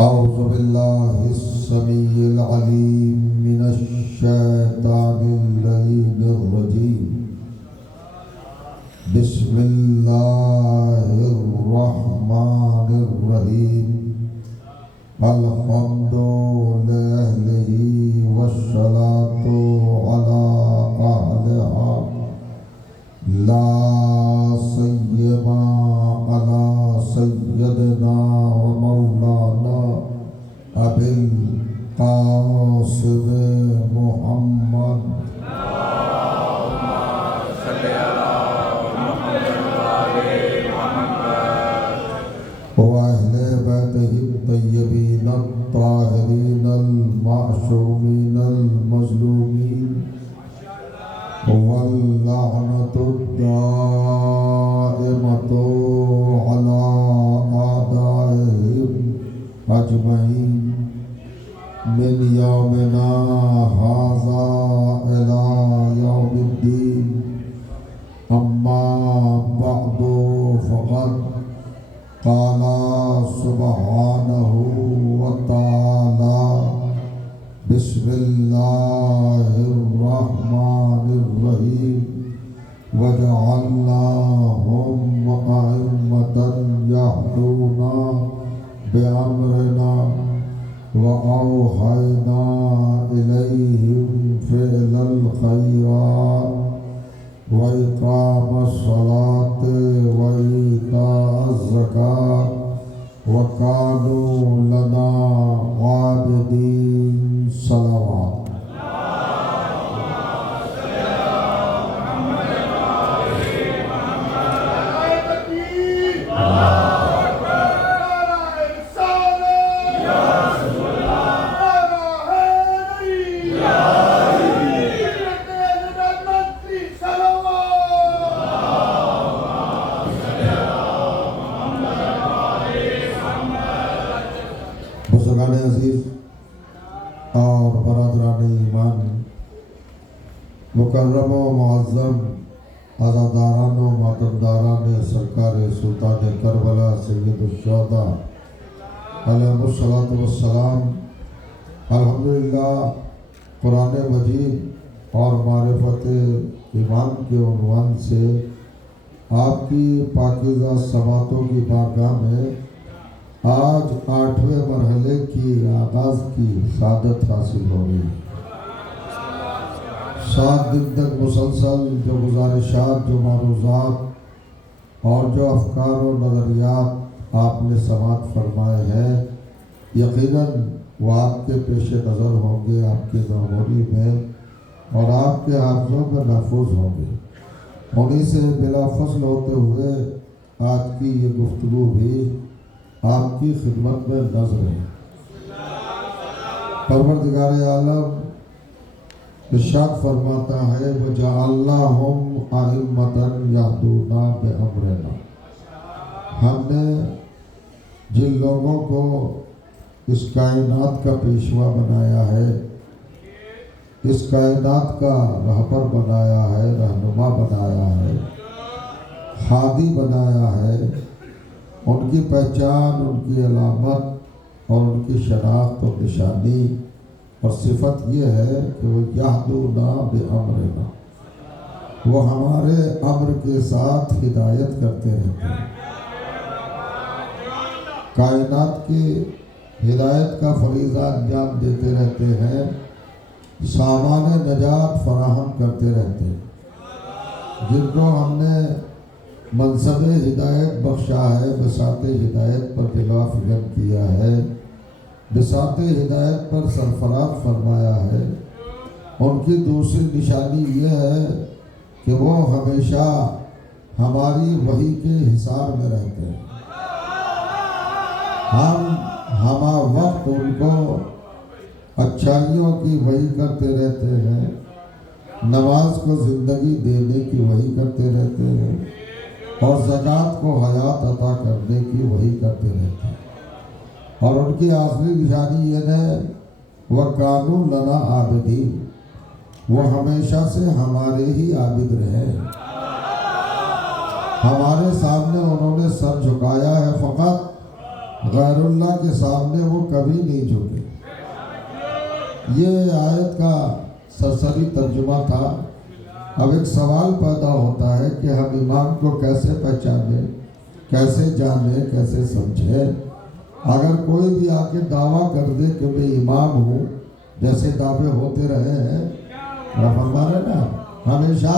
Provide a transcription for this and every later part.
औज़ु बिल्लाहिस समीइल अलीम मिनश शैतानिर रजीम। बिस्मिल्लाहिर रहमानिर रहीम। अल्हम्दुलिल्लाहि वस्सलातु अला अहलिहा ला सय्यमा अला सय्यदना व मौलाना अबिल कासिम मुहम्मद व अहले बैतिहि तय्यबीन अत्ताहिरीन अल-मासूमीन अल-मज़लूमीन वल्लअनतु दाइमतु अला आदाइहिम अजमईन मिन यौमिना हाज़ा इला यौमिद्दीन। अम्मा बअदु फ़क़द क़ाला सुब्हानहु व तआला बिस्मिल्लाहिर रहमानिर रहीम। वजअलनाहुम अइम्मतन यहदूना बिअम्रिना व औहयना इलैहिम फ़िअलल खैरात व इक़ामस सलात व ईताअज़ ज़कात व कानू लना आबिदीन। सलावत। बुज़ुर्गान अज़ीज़ और बरदरान ईमान, मुकर्रम व मुअज़्ज़म अज़ादारान व मातमदारान सरकार सुल्तान करबला सय्यदुश्शुहदा अलैहिस्सलातु वस्सलाम। अल्हम्दुलिल्लाह, कुरान मजीद और मारिफत ईमान के उन्वान से आपकी पाकीज़ा समातों की बारगाह में आज 8वें मरहले की आगाज़ की सादत हासिल हो गई। 7 दिन तक मुसलसल जो गुजारिशात, जो मारूज़ात और जो अफ़कार और नज़रियात आपने समात फरमाए हैं, यकीनन वो आपके पेश नज़र होंगे, आपके मेमोरी में और आपके हाफ़ज़ों में महफूज होंगे। उन्हीं से बिला फ़ज़्ल होते हुए आज की ये गुफ्तगू भी आपकी खिदमत में नज़र है। परवरदिगार आलम इरशाद फरमाता है, वजअलनाहुम अइम्मतन यहदूना बिअम्रिना। हमने जिन लोगों को इस कायनात का पेशवा बनाया है, इस कायनात का रहबर बनाया है, रहनुमा बनाया है, हादी बनाया है, उनकी पहचान, उनकी अलामत और उनकी शनाख्त और निशानी और सिफत ये है कि वो यहदूना बिअम्रिना, वो हमारे अम्र के साथ हिदायत करते रहते हैं। कायनात की हिदायत का फरीज़ा अंजाम देते रहते हैं, सामान नजात फराहम करते रहते हैं। जिनको हमने मनसब हिदायत बख्शा है, बसात हिदायत पर दिला फिगन किया है, बसात हिदायत पर सरफराज फरमाया है, उनकी दूसरी निशानी ये है कि वो हमेशा हमारी वही के हिसार में रहते हैं। हम हमा वक्त उनको अच्छाइयों की वही करते रहते हैं, नमाज को ज़िंदगी देने की वही करते रहते हैं और ज़कात को हयात अता करने की वही करते रहते हैं। और उनकी आखिरी निशानी ये है, वह कानू लना आबिदीन, वो हमेशा से हमारे ही आबिद रहे। हमारे सामने उन्होंने सर झुकाया है फ़कत गैरुल्लाह के सामने वो कभी नहीं झुके। ये आयत का सरसरी तर्जुमा था। अब एक सवाल पैदा होता है कि हम इमाम को कैसे पहचाने, कैसे जाने, कैसे समझे। अगर कोई भी आके दावा कर दे कि मैं इमाम हूँ, जैसे दावे होते रहे हैं हमारे ना, हमेशा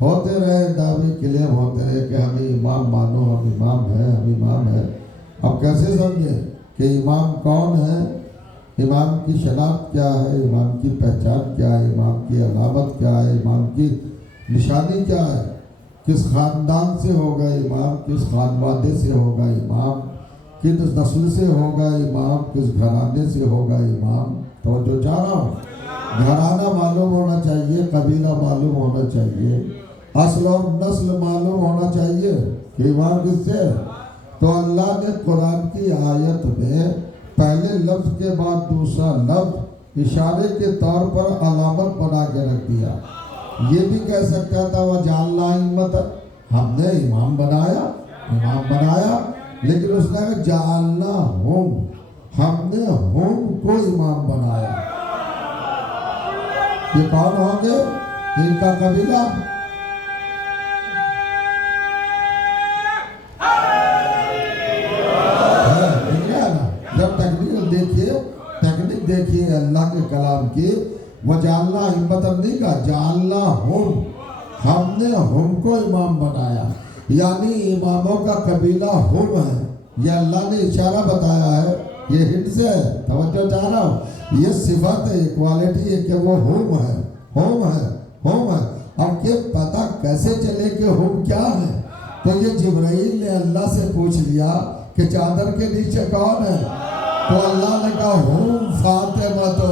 होते रहे दावे, क्लेम होते रहे कि हमें इमाम मानो, हम इमाम है, हम इमाम है। अब कैसे समझे कि इमाम कौन है, इमाम की शनाख्त क्या है, इमाम की पहचान क्या है, इमाम की अलामत क्या है, इमाम की निशानी क्या है, किस ख़ानदान से होगा इमाम, किस खानवादे से होगा इमाम, किस नस्ल से होगा इमाम, किस घराने से होगा इमाम। तो जो जा रहा हूँ, घराना मालूम होना चाहिए, कबीला मालूम होना चाहिए, असल और नस्ल मालूम होना चाहिए कि इमाम किससे। तो अल्लाह ने कुरान की आयत में पहले लफ्ज़ के बाद दूसरा लफ्ज़ इशारे के तौर पर अलामत बना के रख दिया। ये भी कह सकता था वह जानना इम्मत, हमने इमाम बनाया, लेकिन उसने कहा जानना होम, हमने होम को इमाम बनाया। ये कौन होंगे, इनका कबीला। जब टेक्निक देखिए अल्लाह के कलाम की, वो जानना हिम्मत नहीं का, जानना होम, हमने होम को इमाम बनाया। यानी इमामों का कबीला होम है। ये अल्लाह ने इशारा बताया है, ये हिंट से है, तवज्जो चाह रहा हूँ। ये सिफत है, क्वालिटी है कि वो होम है। अब के पता कैसे चले कि होम क्या है। तो ये जिब्राइल ने अल्लाह से पूछ लिया कि चादर के नीचे कौन है। तो अल्लाह ने कहा होम फातिमा तो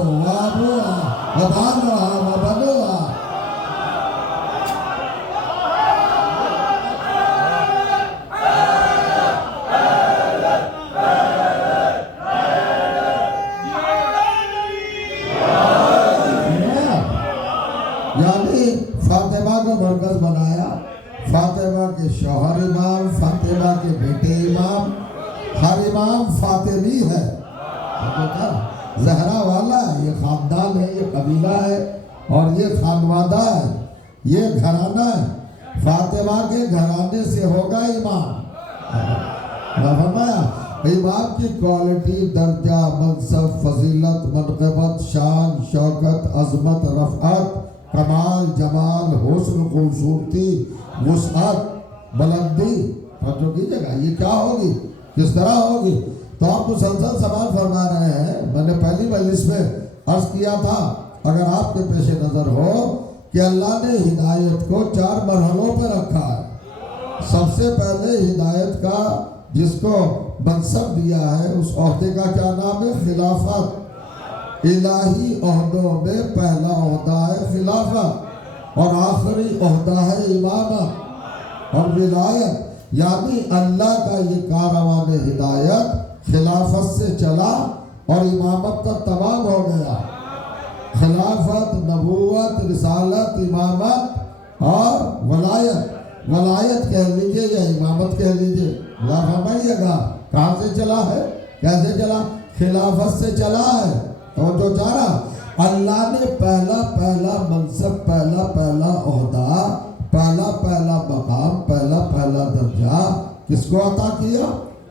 यानी फातिमा को मरकज बनाया। फातिमा के शौहर इमाम, फातिमा के बेटे इमाम, हर इमाम फातिमी है। जहरा वाला है, ये खानदान है, ये कबीला है और ये खानवादा है, ये घराना है। फातिमा के घराने से होगा इमाम। इमाम की क्वालिटी, दर्जा, मनसब, फजीलत, मनक़बत, शान, शौकत, अजमत, रफ़अत, कमाल, जमाल, हुस्न, खूबसूरती, वुसअत, बुलंदी, समझो कीजिएगा ये क्या होगी, किस तरह होगी। तो आप मुसलसल सवाल फरमा रहे हैं। मैंने पहली मजलिस में अर्ज किया था, अगर आपके पेशे नज़र हो कि अल्लाह ने हिदायत को 4 मरहलों पर रखा है। सबसे पहले हिदायत का जिसको मनसब दिया है, उस ओहदे का क्या नाम है, खिलाफत। इलाही ओहदों में पहला ओहदा है खिलाफत और आखिरी ओहदा है इमामत और विलायत। यानी अल्लाह का ये कारवान हिदायत खिलाफत से चला और इमामत का तमाम हो गया। खिलाफत, नबूवत, रिसालत, इमामत और वलायत। वलायत कह लीजिए या इमामत कह लीजिए, फरमाइएगा कहाँ से चला है, कैसे चला, खिलाफत से चला है। तो जो जा रहा अल्लाह ने पहला मनसब, पहला ओहदा, पहला मकाम, पहला दर्जा किसको अता किया,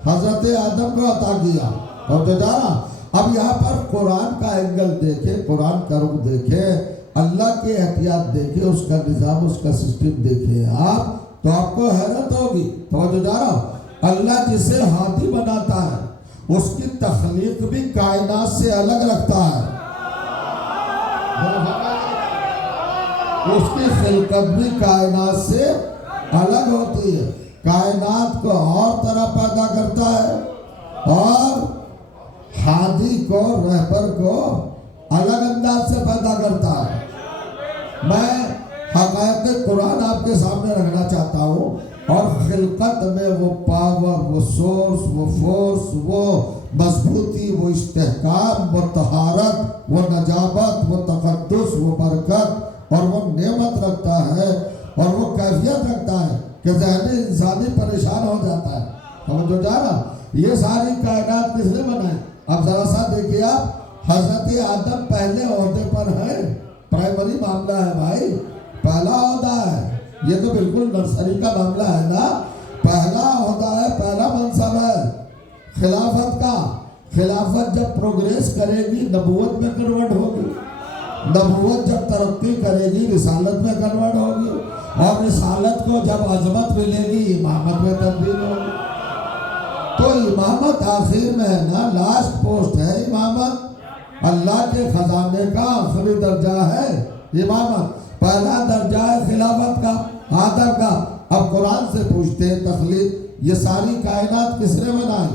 हजरत आदम को अता किया। तो जो जा रहा अब यहाँ पर कुरान का एंगल देखे, कुरान का रुख देखे, अल्लाह के एहतियात देखे, उसका निज़ाम, उसका सिस्टम देखे आप, तो आपको हैरत होगी। तो जो जा रहा अल्लाह जिसे हाथी बनाता है उसकी तख्लीक भी कायनात से अलग रखता है। उसकी खिलकत भी कायनात से अलग होती है। कायनात को और तरह पैदा करता है और हादी को, रहबर को अलग अंदाज से पैदा करता है। मैं हक़ाइक़ कुरान आपके सामने रखना चाहता हूँ और खिलकत में वो पावर, वो सोर्स, वो फोर्स, वो मजबूती, वो इस्तेहकाम, वो तहारत, वो नजाबत, वो तक़द्दुस, वो बरकत और वो नेमत रखता है और वो कैफियत रखता है कि ज़हन इंसानी परेशान हो जाता है। तो जो जा रहा ये सारी कायनात किसने बनाई? अब जरा सा देखिए आप, हजरत आदम पहले ओहदे पर है, प्राइमरी मामला है भाई, पहला ओहदा है। ये तो बिल्कुल नर्सरी का मामला है ना, पहला ओहदा है, पहला मनसब है खिलाफत का। खिलाफत जब प्रोग्रेस करेगी नबूवत में कन्वर्ट होगी, नबूवत जब तरक्की करेगी रिसालत में कन्वर्ट होगी, और रिसालत को जब अजमत मिलेगी इमामत में तब्दील होगी। तो इमामत आखिर में है ना, लास्ट पोस्ट है इमामत। अल्लाह के खजाने का आखिरी दर्जा है इमामत, पहला दर्जा है खिलाफत का, आदम का। अब कुरान से पूछते हैं तखलीक, ये सारी कायनात किसने बनाई?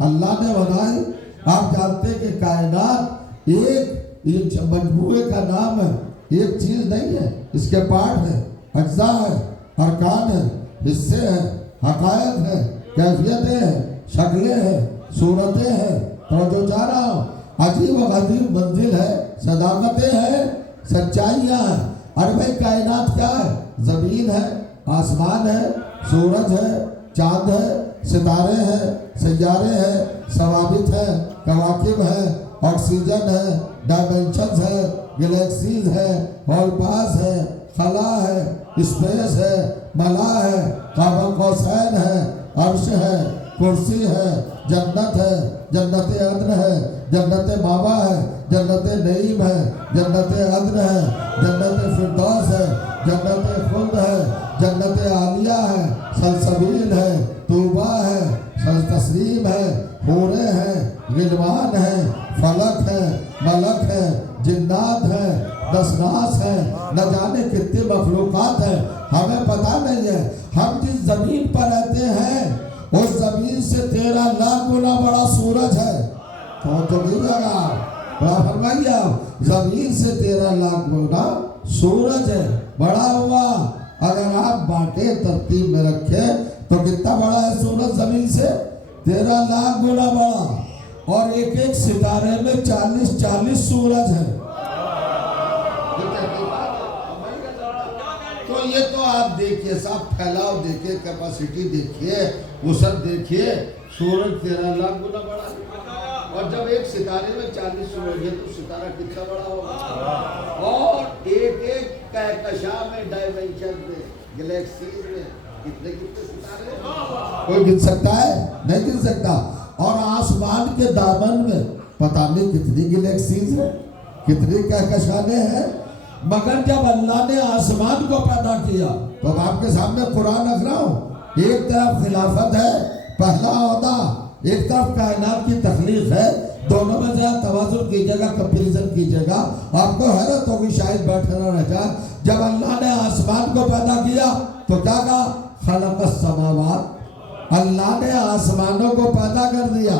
अल्लाह ने बनाई। आप जानते हैं कि कायनात एक मजमूए का नाम है, एक चीज नहीं है, इसके पार्ट है, अज्जा है, अरकान है, हिस्से हैं, हकायत है, कैफियतें हैं, शक्लें हैं, सूरतें हैं। तो जो जा रहा हूँ अजीब व गरीब मंजिल है, सदाकतें हैं, सच्चाइयाँ हैं। अरे भाई कायनात क्या है? जमीन है, आसमान है, सूरज है, चांद है, सितारे हैं, सैयारे हैं, सवाबित है, कवाकिब है, ऑक्सीजन है, डायमेंशंस है, गैलेक्सीज है, हॉल पास है, खला है, स्पेस है, मला है, काबा कौसैन है, अर्श है, कुर्सी है, जन्नत है, जन्नत अदन है, जन्नत मावा है, जन्नत नईम है, जन्नत अदन है, जन्नत फिरदौस है, जन्नत खुल्द है, जन्नत आलिया है, सलसबील है, तूबा है, सल तस्लीम है, हूरे हैं, गिलवान है, फलक है, मलक है, जिन्नात है, दसनास है, न जाने कितने मखलूकात है, हमें पता नहीं है। हम जिस जमीन पर रहते हैं उस जमीन से 13 लाख गुना बड़ा सूरज है। तो नहीं लगा बड़ा फरमाइए, जमीन से 13 लाख गुना सूरज है, बड़ा हुआ। अगर आप बांटे तरतीब में रखे तो कितना बड़ा है सूरज जमीन से? 13 लाख गुना बड़ा। और एक एक सितारे में 40-40 सूरज है। तो ये तो आप देखिए, सब फैलाव देखिए, कैपेसिटी देखिए, वसत देखिए, सूरज 13 लाख गुना बड़ा है। और जब एक सितारे में 40 सूरज है तो सितारा कितना बड़ा होगा? और एक एक कहकशा में, डायमेंशन में, गैलेक्सी में कितने कितने सितारे हैं? कोई गिन सकता है? नहीं गिन सकता। और आसमान के दामन में पता नहीं कितनी गैलेक्सीज है, कितनी कहकशाने हैं। मगर जब अल्लाह ने आसमान को पैदा किया तो अब आपके सामने कुरान रख रहा हूँ, एक तरफ खिलाफत है, पहला ओहदा, एक तरफ कायनात की तखलीक है। दोनों में जरा तवाज़ुन कीजिएगा, कंपैरिजन कीजिएगा, आपको हैरत होगी, शायद बैठे ना रह जाए। जब अल्लाह ने आसमान को पैदा किया तो क्या कहा? खलक़स समावात, अल्लाह ने आसमानों को पैदा कर दिया।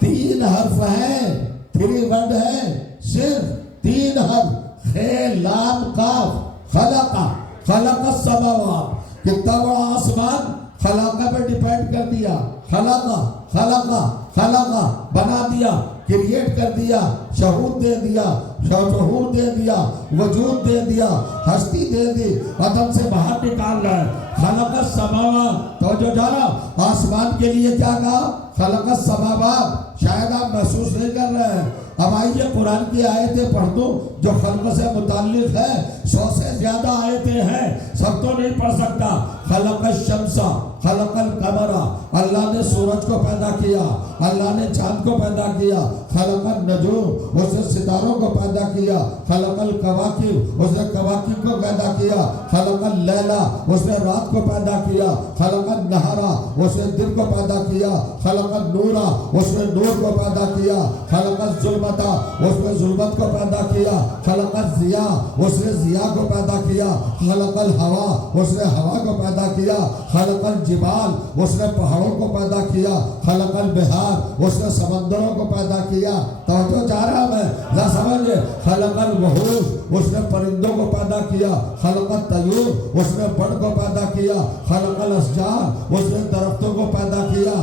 3 हर्फ हैं, 3 वर्ड है, सिर्फ 3 हर्फ, खे लाम काफ, खलका, खलक़स समावात। कितना बड़ा आसमान, खलका पे डिपेंड कर दिया, खलका, खलका, खलका, बना दिया, क्रिएट कर दिया, शहूद दे दिया, शहूर दे दिया, वजूद दे दिया, हस्ती दे दी, अदम से बाहर निकाल रहा है। खलक़स समावात, तो जो जाना आसमान के लिए क्या कहा? खलक़स समावात। शायद आप महसूस नहीं कर रहे हैं। अब आइए कुरान की आयतें पढ़ दो जो खल्क़ से मुताल्लिक़ है। 100 से ज्यादा आयतें हैं, सब तो नहीं पढ़ सकता। खलक़श शम्सा, खलक़ल कमरा, अल्लाह ने सूरज को पैदा किया, अल्लाह ने चांद को पैदा किया। खलक़ल नजूम, उसने सितारों को पैदा किया। खलक़ल कवाकिब, उसने कवाकिब को पैदा किया। खलक़ल लैला, उसने रात को पैदा किया। खलक़ल नहारा, उसने दिन को पैदा किया। खलक़ल नूरा, उसने नूर को पैदा किया। खलक़ल ज़ुल्मता, उसने ज़ुल्मत को पैदा किया। खलक़ल ज़िया, उसने ज़िया को पैदा किया। खलक़ल हवा, उसने हवा को पैदा किया। खलक़ल जिबाल, उसने पहाड़ों को पैदा किया। खलक़ल बिहार, उसने समंदरों को पैदा किया। तो जा रहा मैं ना समझे। खलक़ल वहूश, उसने परिंदों को पैदा किया। खलक़ल तयूर, उसने बड़ को पैदा किया। खलक़ल अशजार, उसने दरख्तों को पैदा किया।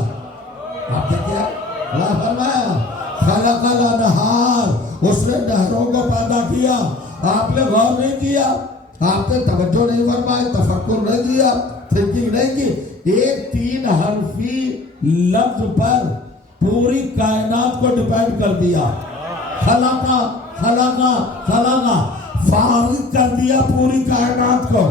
आप देखिए खलक़ल अनहार, उसने नहरों को पैदा किया। आपने गौर नहीं किया, आपने तवज्जो नहीं फरमाई, तफक्कुर नहीं दिया, थिंकिंग नहीं की। एक 3 हर्फी लफ्ज पर पूरी कायनात को डिपेंड कर दिया। खलाका खलाका खलाका, फारिग कर दिया पूरी कायनात को,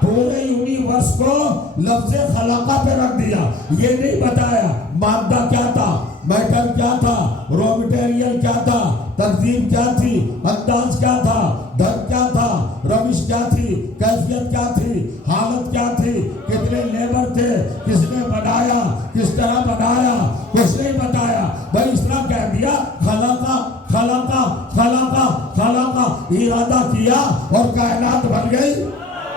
पूरे यूनिवर्स को लफ्ज खलाका पे रख दिया। ये नहीं बताया मादा क्या था, मैटर क्या था, रॉ मटेरियल क्या था, तरजीब क्या थी, अंदाज क्या था, दर क्या था, रविश क्या थी, कैफियत क्या थी, हालत क्या थी, कितने लेबर थे, किसने बनाया, किस तरह बनाया, कुछ नहीं बताया। भाई इस तरह कह दिया खलाका खलाका खलाका खलाका, इरादा किया और कायनात बन गई।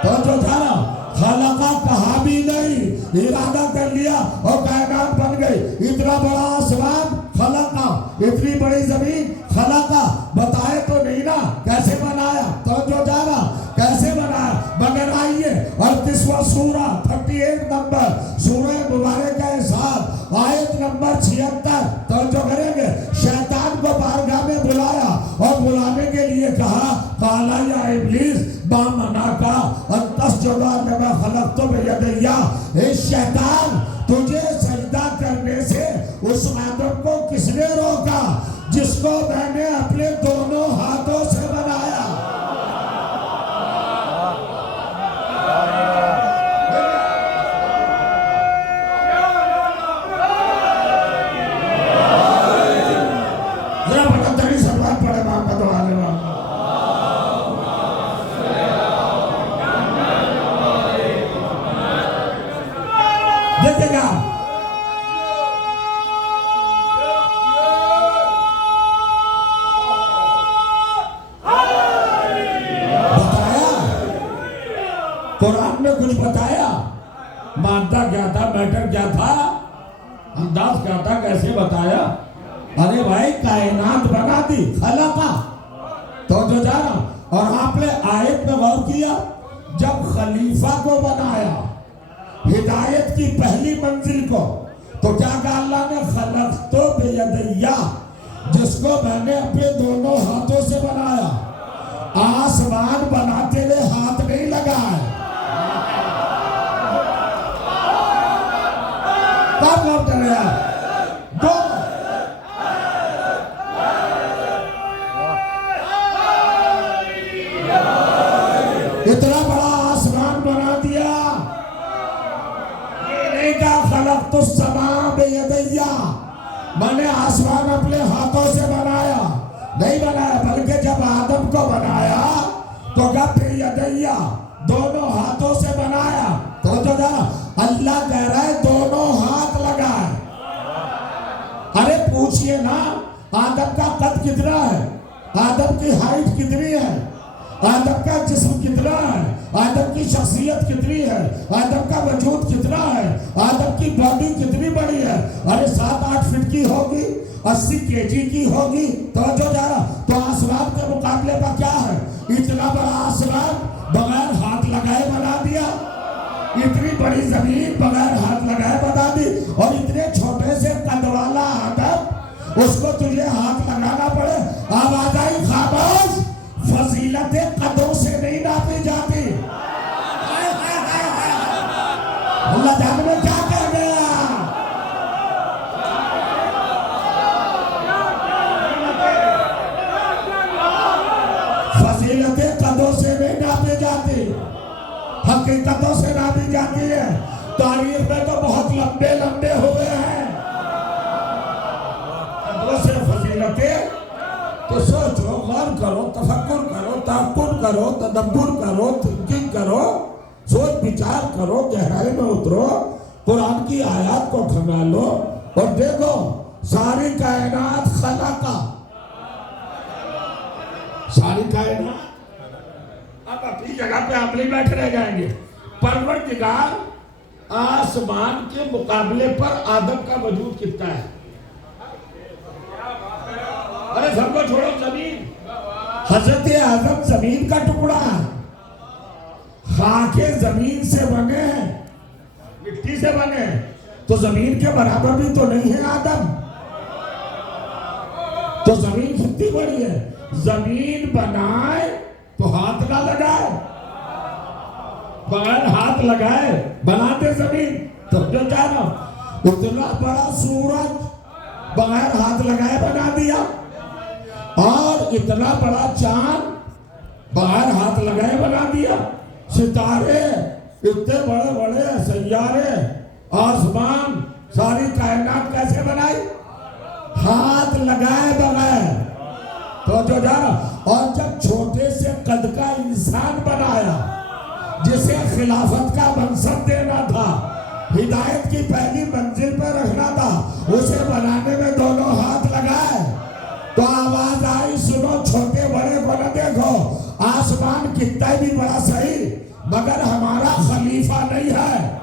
तो जो था ना, खलाका कहा भी नहीं, इरादा कर लिया और कायनात बन गई। इतना बड़ा आसमान खलाका, इतनी बड़ी जमीन खलाका, बताए तो नहीं ना कैसे बनाया। तो जो जा रहा कैसे बनाया, मगर आइए 38वां सूरा 38 नंबर सूरह मुबारक के साथ आयत नंबर 76। तो जो करेंगे, शैतान को बारगाह में बुलाया और बुलाने के लिए कहा, काला या इब्लीस मा मना का अंतस्जुदा लिमा खलक़तु बियदैया, ए शैतान तुझे सजदा करने से उस आदम को किसने रोका जिसको मैंने अपने दोनों हाथों से बनाया। जरा बड़ा तरी सलवार पड़े मोहम्मद वाले देखेगा। कुरान में कुछ बताया, मादा क्या था, मैटर क्या था, अंदाज क्या था, कैसे बताया। अरे भाई कायनात बना दी, खलाका। तो जो जाना, और आपने आयत में गौर किया, जब खलीफा को बनाया हिदायत की पहली मंजिल को, तो क्या कहा अल्लाह ने, खलक़तु बियदैया, जिसको मैंने अपने दोनों हाथों से बनाया। आसमान बनाते हुए हाथ नहीं लगाए। कब गौर कर रहे हैं? इतना बड़ा आसमान बना दिया। ये नहीं कहा खलक़तु समा बियदैया, मैंने आसमान अपने हाथों से बनाया, नहीं बनाया। बल्कि जब आदम को बनाया तो गब बियदैया, दोनों हाथों से बनाया। तो जो अल्लाह कह रहा है दोनों हाथ लगाए। अरे पूछिए ना, आदम का कद कितना है, आदम की हाइट कितनी है, आदम का जिस्म कितना है, आदम की शख्सियत कितनी है, आदम का वजूद कितना है, आदम की बॉडी कितनी बड़ी है। अरे 7-8 फीट की होगी, 80 केजी की होगी। तो जो जा रहा, तो आसमान के मुकाबले का क्या है, इतना बड़ा आसमान बगैर हाथ लगाए बना दिया। इतनी बड़ी जमीन बगैर हाथ लगाए बना दी, और इतने छोटे से कद वाला आदम, उसको तुझे हाथ लगाना पड़े। आवाज आई खामोश, फजीलतें कदों से नहीं नापी जाती। अल्लाह जाने में क्या कह गया। फजीलतें कदों से नहीं नापी जाती, हकीकतों से नापी जाती है। तारीख में तो बहुत लंबे लंबे हुए हैं, कदों से फजीलतें। तो सोचो, गौर करो, तफक्कुर करो, ताकुल करो, तदब्बुर करो, थिंकिंग करो, सोच विचार करो, गहराई में उतरो, कुरान की आयत को खंगालो और देखो सारी कायनात खलाका, सारी कायनात। अब अपनी जगह पे आप नहीं बैठे रह जाएंगे। परवरदिगार आसमान के मुकाबले पर आदम का वजूद कितना है। अरे सबको छोड़ो, जमीन, हजरत आदम जमीन का टुकड़ा है, खाके जमीन से बने हैं, मिट्टी से बने, तो जमीन के बराबर भी तो नहीं है आदम। तो जमीन कितनी बड़ी है, जमीन बनाए तो हाथ ना लगाए, बगैर हाथ लगाए बना दे जमीन। तब जो जाना इतना बड़ा सूरज बगैर हाथ लगाए बना दिया, और इतना बड़ा चांद बगैर हाथ लगाए बना दिया। सितारे इतने बड़े बड़े सैयारे, आसमान, सारी कायनात कैसे बनाई? हाथ लगाए बगैर। तो जो जाना, और जब छोटे से कद का इंसान बनाया जिसे खिलाफत का मनसब देना था, हिदायत की पहली मंजिल पर रखना था, उसे बनाने में दोनों हाथ लगाए तो आवाज आई, सुनो छोटे बड़े को न देखो, आसमान कितना भी बड़ा सही मगर हमारा खलीफा नहीं है।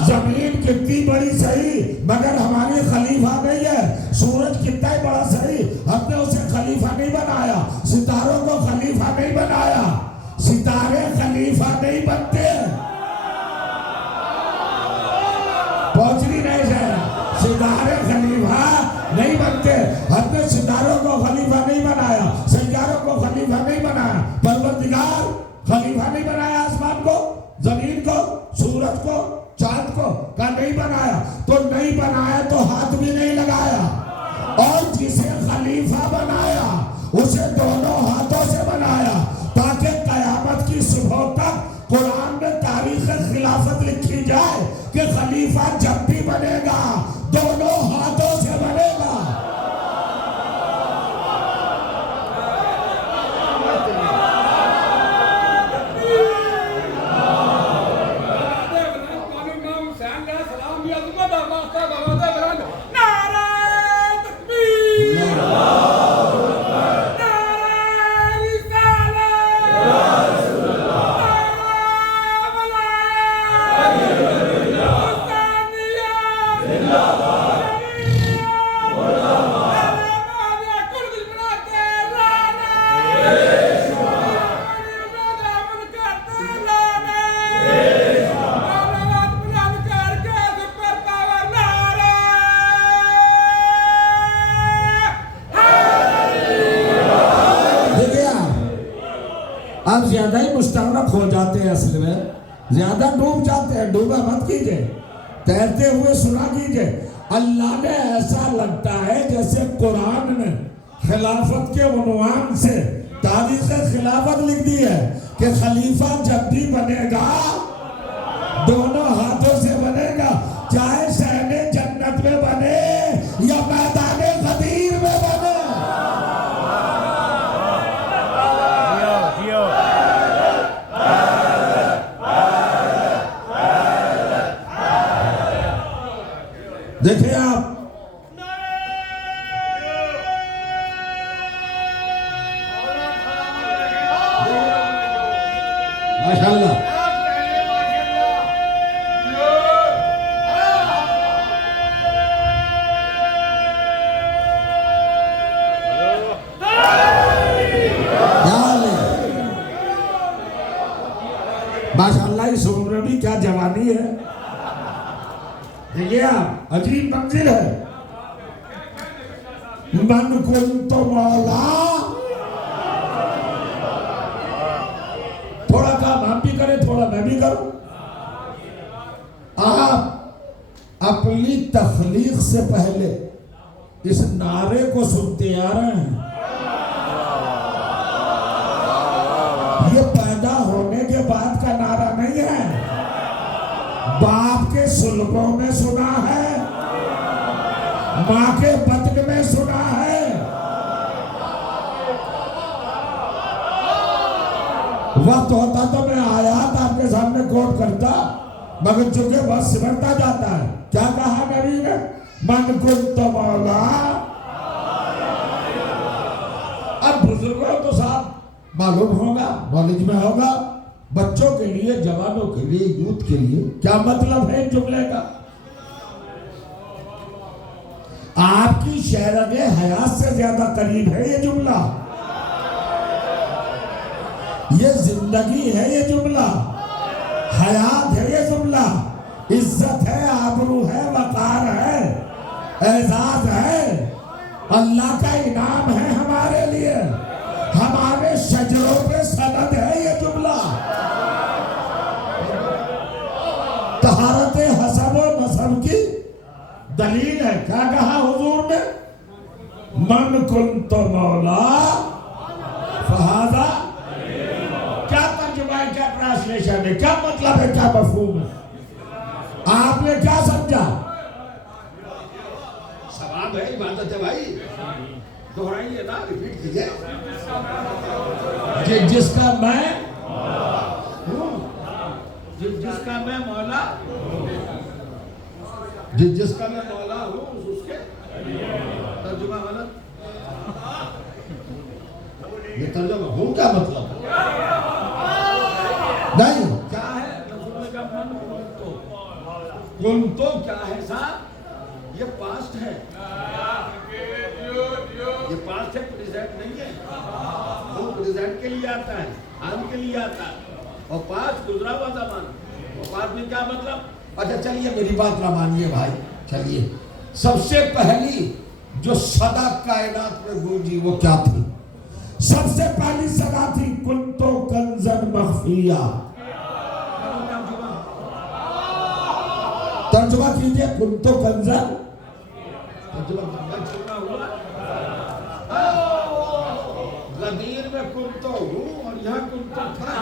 जमीन कितनी बड़ी सही मगर हमारी खलीफा नहीं है। सूरज कितना ही बड़ा सही, हमने उसे खलीफा नहीं बनाया। सितारों को खलीफा नहीं बनाया। सितारे खलीफा नहीं बनते। पहुंचनी नहीं है, सितारे खलीफा नहीं बनते। हमने सितारों को खलीफा नहीं बनाया, सैयारों को खलीफा नहीं बनाया, परवरदिगार खलीफा नहीं बनाया, आसमान को, जमीन को, सूरज को, चांद को का नहीं बनाया। तो नहीं बनाया तो हाथ भी नहीं लगाया, और जिसे खलीफा बनाया उसे दोनों हाथों से बनाया, ताकि कयामत की सुबह तक कुरान में तारीख खिलाफत लिखी जाए कि खलीफा जब भी बनेगा दोनों हाथों से बनेगा। आप ज्यादा ही मुस्तगरक हो जाते हैं, असल में ज्यादा डूब जाते हैं। डूबा मत कीजिए, तैरते हुए सुना कीजिए। अल्लाह ने ऐसा लगता है जैसे कुरान ने खिलाफत के उन्वान से तारीख खिलाफत लिख दी है कि खलीफा जब भी बनेगा दोनों हाथों से बनेगा, चाहे सहने जन्नत में बने या मैदाने गदीर में बने। देखिए आप, माशाअल्लाह, माशाअल्लाह, इस उम्र में क्या जवानी है। देखिए आप, अजीब मंजिल है। मन कुंत मौला, थोड़ा काम हम भी करें, थोड़ा मैं भी करूं। आप अपनी तख्लीक से पहले इस नारे को सुनते आ रहे हैं। ये पैदा होने के बाद का नारा नहीं है, बाप के सुल्बों में सुना है, माँ के बतन में सुना है। वक्त होता तो मैं आयात आपके सामने कोट करता, मगर चूंकि वक्त सिमरता जाता है। क्या कहा नबी ने? मन कुंत मौला। अब बुजुर्गों तो साथ मालूम होगा, नॉलेज में होगा। बच्चों के लिए, जवानों के लिए, यूथ के लिए क्या मतलब है जुमले का? आपकी शहरगे हयात से ज्यादा करीब है ये जुमला। ये जिंदगी है ये जुमला, हयात है ये जुमला, इज्जत है, आबरू है, वकार है, एजाज है, अल्लाह का इनाम है हमारे लिए, हमारे शजरों पे सनद है ये जुमला। तहारत हसब व नसब क्या कहा हुजूर ने? मन कुंतो मौला फहाजा। क्या तर्जुमा है, क्या ट्रांसलेशन है, क्या मतलब है, क्या मफहूम है? आपने क्या समझा? सवाब है, इबादत है भाई, दोहराइए ना, रिपीट कीजिए। जिसका मैं हूँ, जिसका मैं मौला, जिसका मैं मौला हूँ उसके तर्जुमा गलत। ये तर्जुमा हूँ क्या मतलब? नहीं क्या है कुंतो क्या है साहब? ये पास्ट है, ये पास्ट है, प्रेजेंट नहीं है। वो प्रेजेंट के लिए आता है, हाल के लिए आता है, और पास्ट गुजरा हुआ जमाना। और पास्ट में क्या मतलब? अच्छा चलिए मेरी बात ना मानिए भाई, चलिए सबसे पहली जो सदा कायनात में गूंजी वो क्या थी? सबसे पहली सदा थी कुंतो कंजन मखफिया। तर्जुमा कीजिए, कुंतो कंजन। गदीर में कुंतो हूँ और यहाँ कुंतो था।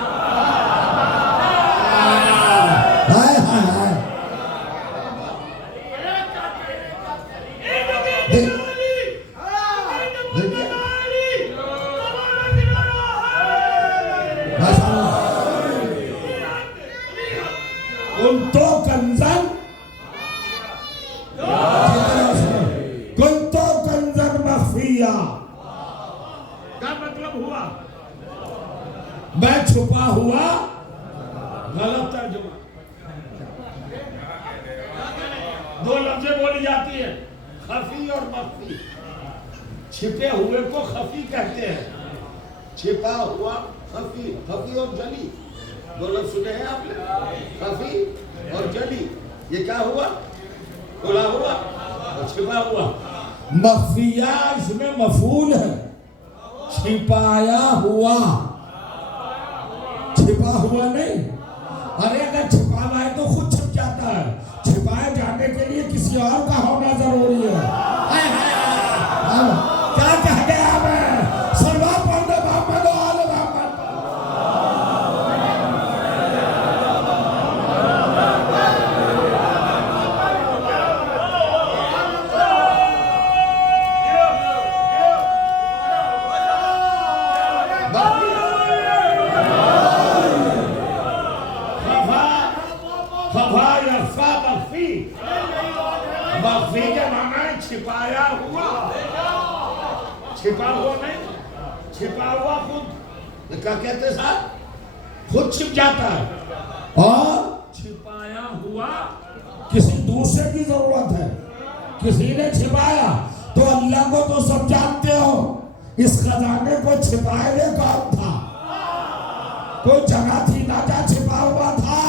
हाय हाय हाय, कुंतो कंजन, कुंतो कंजन मखफिया। क्या मतलब हुआ? मैं छुपा हुआ। गलत तर्जुमा। दो लफ्जें बोली जाती है, खफी और मख्फी। छिपे हुए को खफी कहते हैं, छिपा हुआ खफी। खफी और जली दो लफ्ज सुने हैं आपने, खफी और जली। ये क्या हुआ? खुला हुआ और छिपा हुआ। मखफिया इसमें मफूल है, छिपाया हुआ, छिपा हुआ नहीं। अरे अगर छिपावा है तो खुद छिप जाता है, छिपाए जाने के लिए किसी और का होना जरूरी है। हाय हाय हाय, क्या कह गया मैं? सलवा पढ़ दे मोहम्मद और आले मोहम्मद। मख्फी के माना है छिपाया हुआ, छिपा हुआ नहीं, छिपा हुआ खुद। क्या कहते साहब? खुद छिप जाता है। और छिपाया हुआ किसी दूसरे की जरूरत है, किसी ने छिपाया तो अल्लाह को तो सब जानते हो, इस खजाने को छिपाए हुए कौन था? कोई जगह थी ना जहाँ छिपा हुआ था?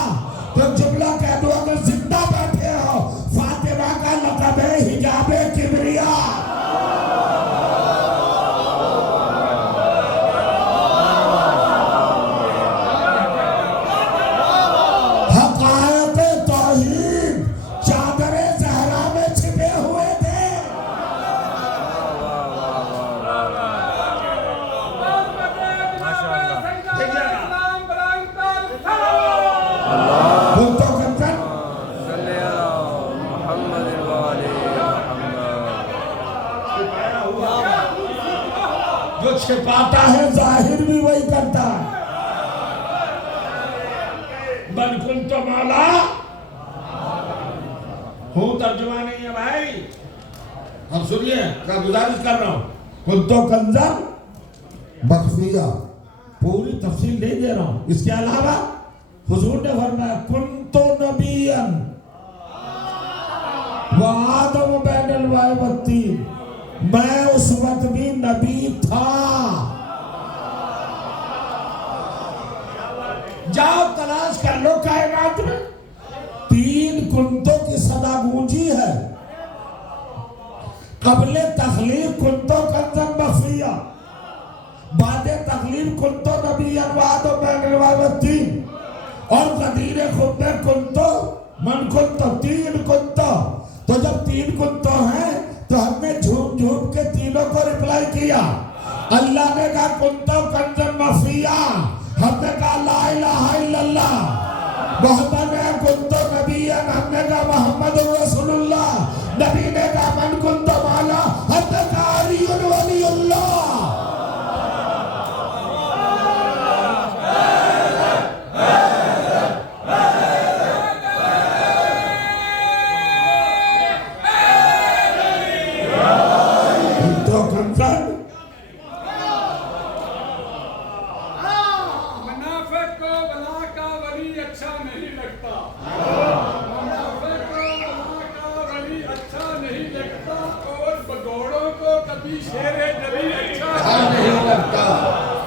तो जुमला कह दो, अगर जिंदा बैठे हो, फातिमा का लक़ब है हिजाबे किबरिया। हक़ाइक़ तौहीद चादरे ज़हरा में छिपे हुए थे। कुंतो कंजन जो छिपाता है जाहिर भी वही करता है। बन कुंतो मौला हूँ, तर्जुमा नहीं है भाई। अब सुनिए, क्या गुजारिश कर रहा हूँ। कुंतो कंजन मखफिया, पूरी तफसील नहीं दे रहा हूँ। इसके अलावा हुजूर ने फरमाया कुंतो नबियन व आदम बैनल वायवती, मैं उस वक्त भी नबी था। जाओ तलाश कर लो कायनात में, 3 कुंतों की सदा गूंजी है। कबले तखलीक कुंतो कंजन मखफिया, बादे तकलीफ कुंतो नबियन व आदम बैनल वायवती, और गदीर खुद में कुंतो मन कुंतो, 3 कुंतो। तो जब 3 कुत्तों हैं तो हमने झूम झूम के तीनों को रिप्लाई किया। अल्लाह ने कहा कुंतो कंजन मफिया, हमने कहा ला इलाहा इल्लल्लाह, मोहम्मद ने कुंतो नबियन, हमने कहा मोहम्मद रसूलुल्लाह, नबी ने कहा मन कुंतो माला, हमने कहा अलीयुन वलीयुल्लाह।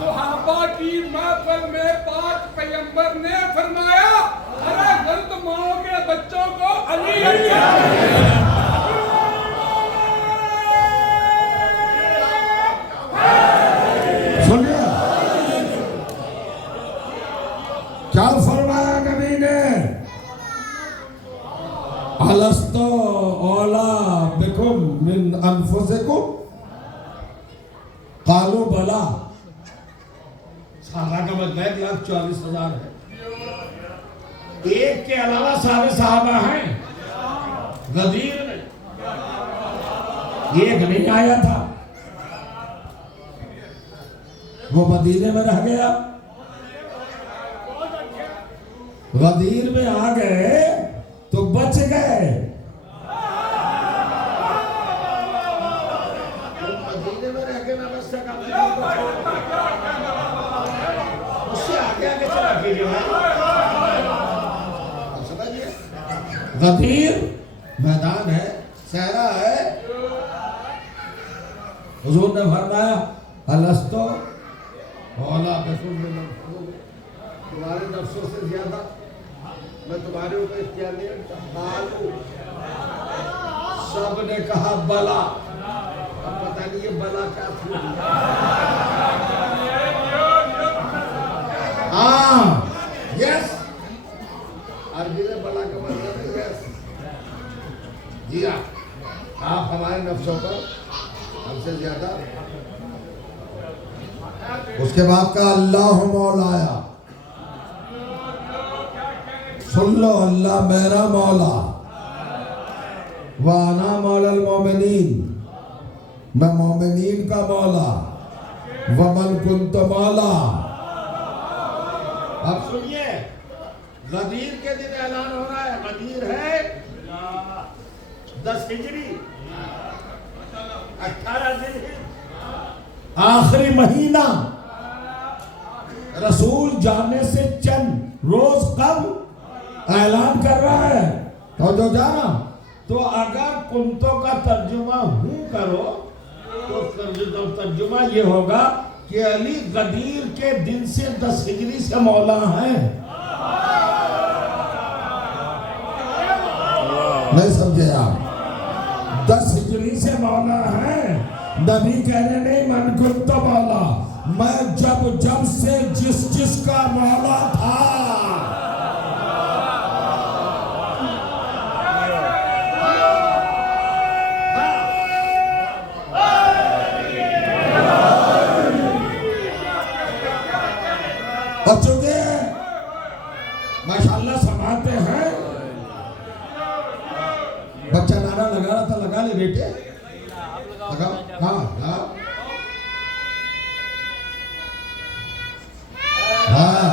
सहाबा की महफिल में पाक पैगंबर ने फरमाया अरे गलत माओ के बच्चों को अली अच्छा सुनिए क्या फरमाया नबी ने, अलस्तो औला बिकुम मिन अनफुसिकुम, कालू बला। सारा का मतलब 1,40,000 है, एक के अलावा सारे साहबा हैं। गदीर में एक नहीं आया था, वो मदीने में रह गया, गदीर में आ गए तो बच गए। मदीने में रह के ना बच सका, उससे आगे आगे चला कीजिए। समझिए गदीर मैदान है, सहरा है। हुजूर ने फरमाया अलस्तो औला बिकुम मिन अनफुसिकुम, तुम्हारे नफ्सों से ज्यादा मैं तुम्हारे ऊपर इख्तियार नहीं रखता। बालू, सब ने कहा बला। अब पता नहीं ये बला क्या थी। हाँ यस, अरबी में बला का मतलब है यस। जी हाँ, आप हमारे नफ्सों पर हमसे ज्यादा। उसके बाद का अल्लाह मौलाया, सुन लो अल्लाह मेरा मौला, वाना मौलल मोमिनीन, मैं मोमिनीन का मौला, वमन कुंत मौला। अब सुनिए, गदीर के दिन ऐलान हो रहा है। गदीर है 10 हिजरी, 18 दिन आखिरी महीना, रसूल जाने से चंद रोज कब ऐलान कर रहा है तो जो जाना। तो अगर कुंतों का तर्जुमा हूं करो तो तर्जुमा ये होगा कि अली गदीर के दिन से 10 हिजरी से मौला है। नहीं समझे आप? 10 हिजरी से मौला है। नबी कहने नहीं मन कुंत मौला, मैं जब जब से जिसका मौला था। और चूंकि माशाल्लाह समाते हैं, बच्चा नारा लगा रहा था, लगा ले बेटे, लगा। हाँ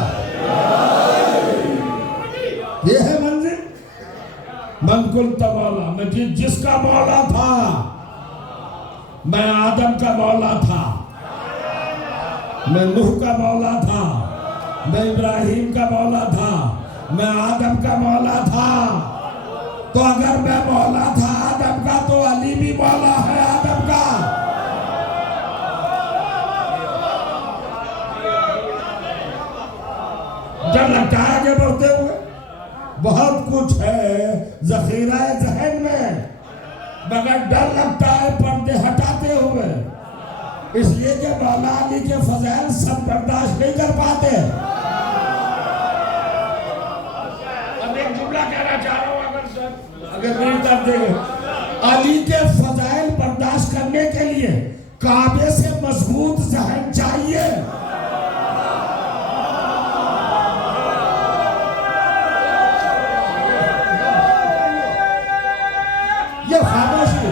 ये है मंजिल। मन कुल मौला, मैं जिसका मौला था। मैं आदम का मौला था, मैं नूह का मौला था, मैं इब्राहिम का मौला था, मैं आदम का मौला था। तो अगर मैं मौला था आदम का तो अली भी मौला है आदम का। जब लगता है कि बढ़ते हुए बहुत कुछ है जखीरा जहन में, मगर डर लगता है पर्दे हटाते हुए, इसलिए कि मौला अली के फज़ैल सब बर्दाश्त नहीं कर पाते। अब एक जुमला कहना चाह रहा हूँ, अगर अगर नहीं कर देंगे अली के फजाइल बर्दाश्त करने के लिए काबे से मजबूत जहन चाहिए। ये खामोशी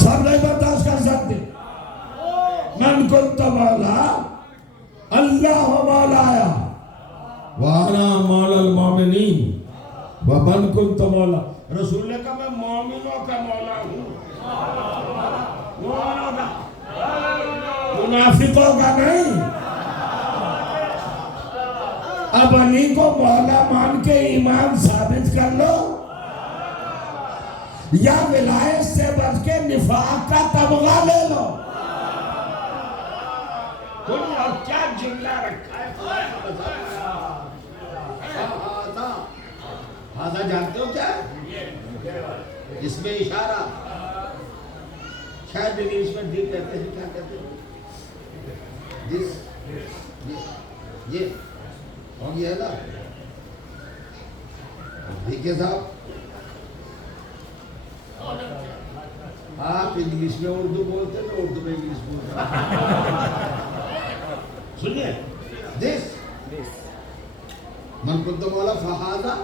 सब नहीं बर्दाश्त कर सकते। मन कुंत मौला अल्लाह मौलाया वाना मौलल मोमिनीन व मन कुंत मौला। रसूल ने कहा मैं मोमिनों का मौला हूँ, मोमिनों का, मुनाफिकों का नहीं। अब अली को मौला मान के ईमान साबित कर लो या विलायत से बच के निफाक का तमगा ले लो। और क्या जुमला रखा है हाजा जानते हो क्या इसमें इशारा शायद इंग्लिश में दिल कहते हैं, क्या कहते हैं दिस ये और ये है ना। देखिए साहब आप इंग्लिश में उर्दू बोलते हैं, उर्दू में इंग्लिश बोलते हैं। सुनिए दिस मन कुंत मौला फहादा,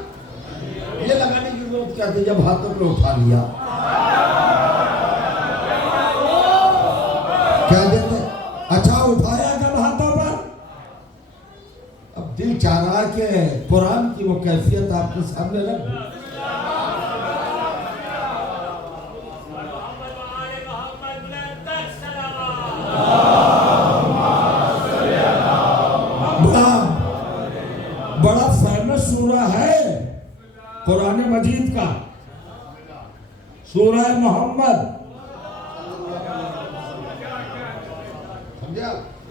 ये लगाने की जरूरत क्या थी जब हाथों पे उठा लिया। क्या देते अच्छा उठाया जब हाथों पर। अब दिल चाह रहा कि कुरान की वो कैफियत आपके सामने रख दूं। बड़ा फेमस सूरा है कुरान मजीद का, सूरा मोहम्मद।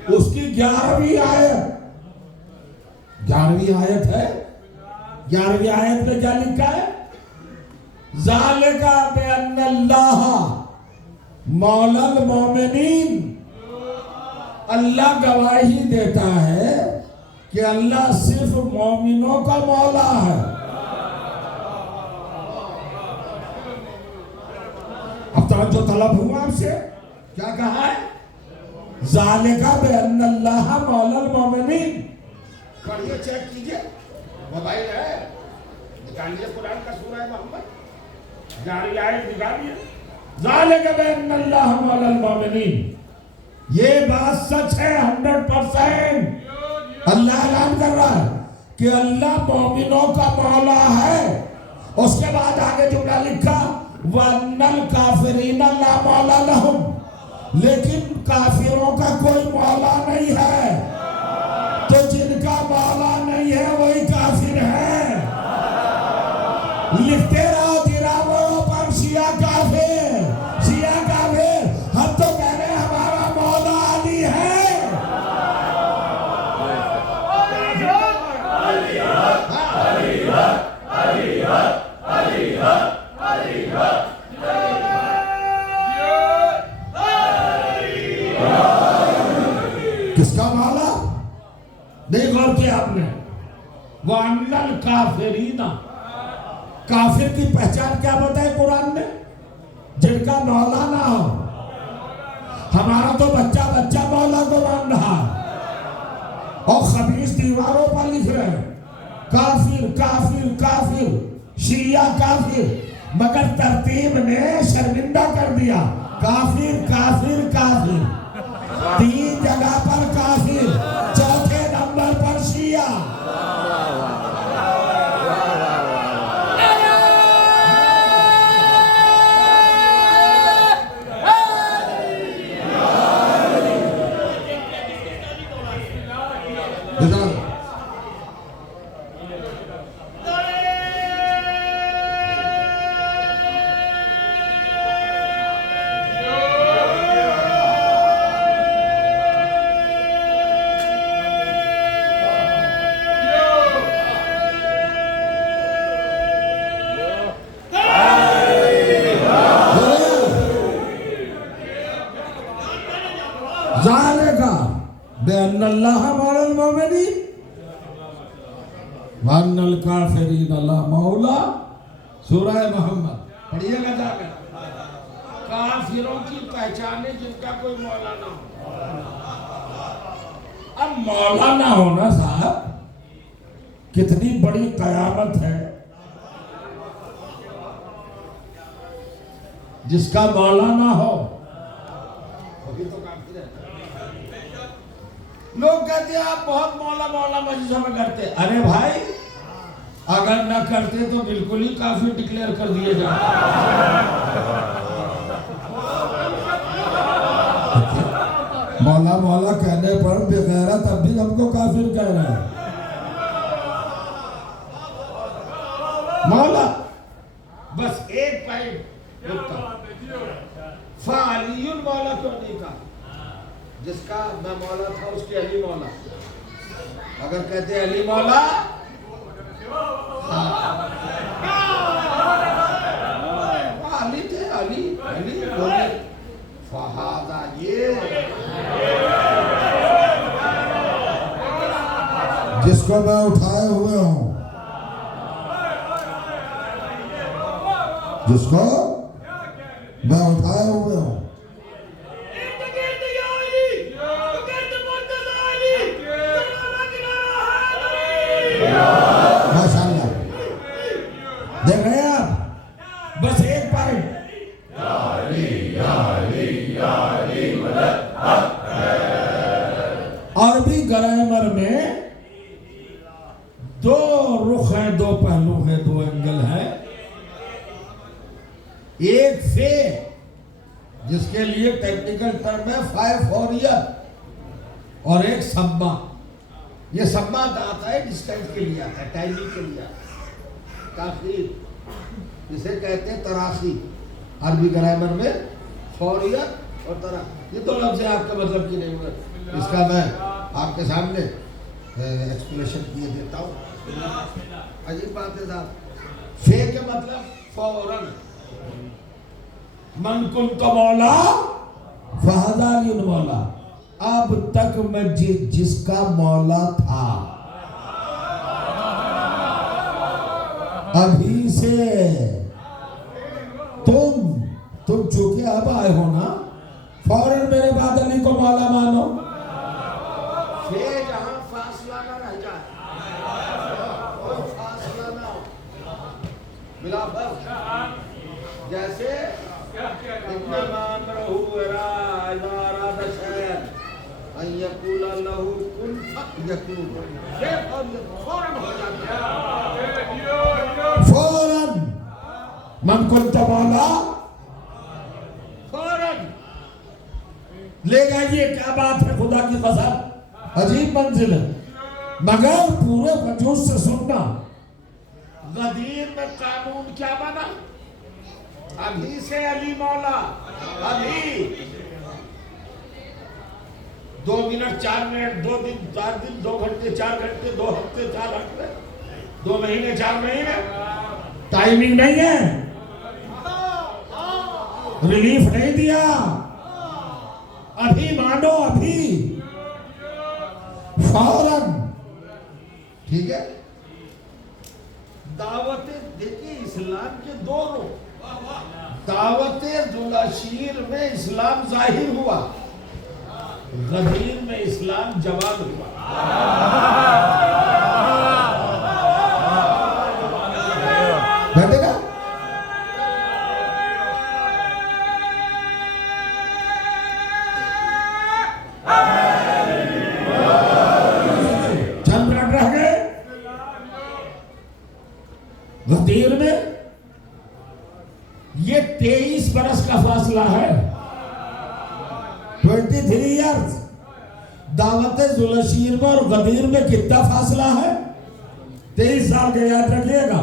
उसकी 11वीं आयत, 11वीं आयत है। 11वीं आयत में क्या लिखा है? ज़ालिका बिअन्नल्लाह मौलल मोमिनीन। अल्लाह गवाही देता है कि अल्लाह सिर्फ मोमिनों का मौला है। अब तवज्जो तलब हुआ आपसे, क्या कहा है? ज़ालिका बिअन्नल्लाह मौलल मोमिनीन। पढ़िए, चेक कीजिए, मोबाइल है, निकालिए कुरान का सूरा मोहम्मद, 11वीं आयत निकालिए। ज़ालिका बिअन्नल्लाह मौलल मोमिनीन। ये बात सच है 100%। अल्लाह ऐलान कर रहा है कि अल्लाह मोमिनों का मौला है। उसके बाद आगे जुमला लिखा वन्नल काफिरीना ला मौला लहुम, लेकिन काफिरों का कोई मौला नहीं है। तो जिनका मौला नहीं है वही काफिर है। लिखते रहो जिरावों पर शिया काफिर, शिया काफिर। हम तो कह रहे हैं हमारा मौला अली है। किसका मौला? नहीं गौर किया आपने? वो अन्नल काफिरीना, काफिर की पहचान क्या बताए कुरान ने? जिनका मौला ना हो। हमारा तो बच्चा बच्चा मौला को मान रहा और खबीस दीवारों पर लिख रहे हैं काफिर काफिर काफिर, शिया काफिर, मगर तरतीब ने शर्मिंदा कर दिया काफिर काफिर काफिर। 3 जगह पर काफिर, चौथे नंबर पर शिया। ज़ालिका बिअन्नल्लाह मौलल मोमिनीन। काफिरीन ला मौला, सूरह मोहम्मद पढ़िएगा जाकर। काफिरों की पहचान है जिनका कोई मौला ना हो। अब मौला ना होना साहब कितनी बड़ी कयामत है। जिसका मौला ना हो वही तो काफिर है। लोग कहते हैं आप बहुत मौला मौला मस्जिदों में करते। अरे भाई अगर ना करते तो बिल्कुल ही काफिर डिक्लेयर कर दिए जाते। मौला मौला कहने पर बेगैरत अब भी हमको काफिर कह रहे हैं। मौला बस एक पॉइंट फालियुल मौला क्यों नहीं कहा? जिसका मैं मौला था उसके अली मौला। अगर कहते अली मौला अली थे, अली अली बोले फहादा ये जिसको मैं उठाए हुए हूं, जिसको मैं उठाए हुए हूं। माशाअल्लाह देख रहे हैं आप। बस एक पॉइंट अरबी ग्रामर में दो रुख हैं, दो पहलू हैं, दो एंगल है। एक फे जिसके लिए टेक्निकल टर्म है फाइफोरियत, और एक सम्मा। ये सम्मा आता है डिस्टेंस के लिए आता है, टाइमिंग के लिए आता है। ताखीर जिसे कहते हैं तराखी, अरबी ग्रामर में फौरियत और तरा, ये तो लफ्ज़ आपके मतलब की नहीं हुए। इसका मैं आपके सामने एक्सप्लेनेशन किए देता हूँ। अजीब बात है साहब। फे के मतलब फौरन, मन कुंत मौला फहदालिन मौला। अब तक मैं जिसका मौला था, अभी से तुम चूंकि अब आए हो ना, फौरन मेरे बाद अली को मौला मानो। फिर जहां फासला ना रह जाए, कोई फासला ना हो, बिला फर्क। जैसे फौरन मन कुंत मौला, फौरन लेगा। ये क्या बात है, खुदा की कसम अजीब मंजिल है। मगर पूरे वजूद से सुनना, गदीर में कानून क्या बना? अभी से अली मौला, अभी 2 मिनट 4 मिनट, 2 दिन 4 दिन, 2 घंटे 4 घंटे, 2 हफ्ते 4 हफ्ते, 2 महीने 4 महीने, टाइमिंग नहीं है, रिलीफ नहीं दिया। अभी मानो, अभी फौरन। ठीक है। दावतें देखिए, इस्लाम के 2 रूप। दावते जुलाशीर में इस्लाम जाहिर हुआ, गदीर में इस्लाम जवाब हुआ। बैठेगा। चंद मिनट रह गए। गदीर में ये 23 बरस का फासला है, 23 इयर्स। दावत जुलशीर में और गदीर में कितना फासला है? 23 साल के। याद रखिएगा।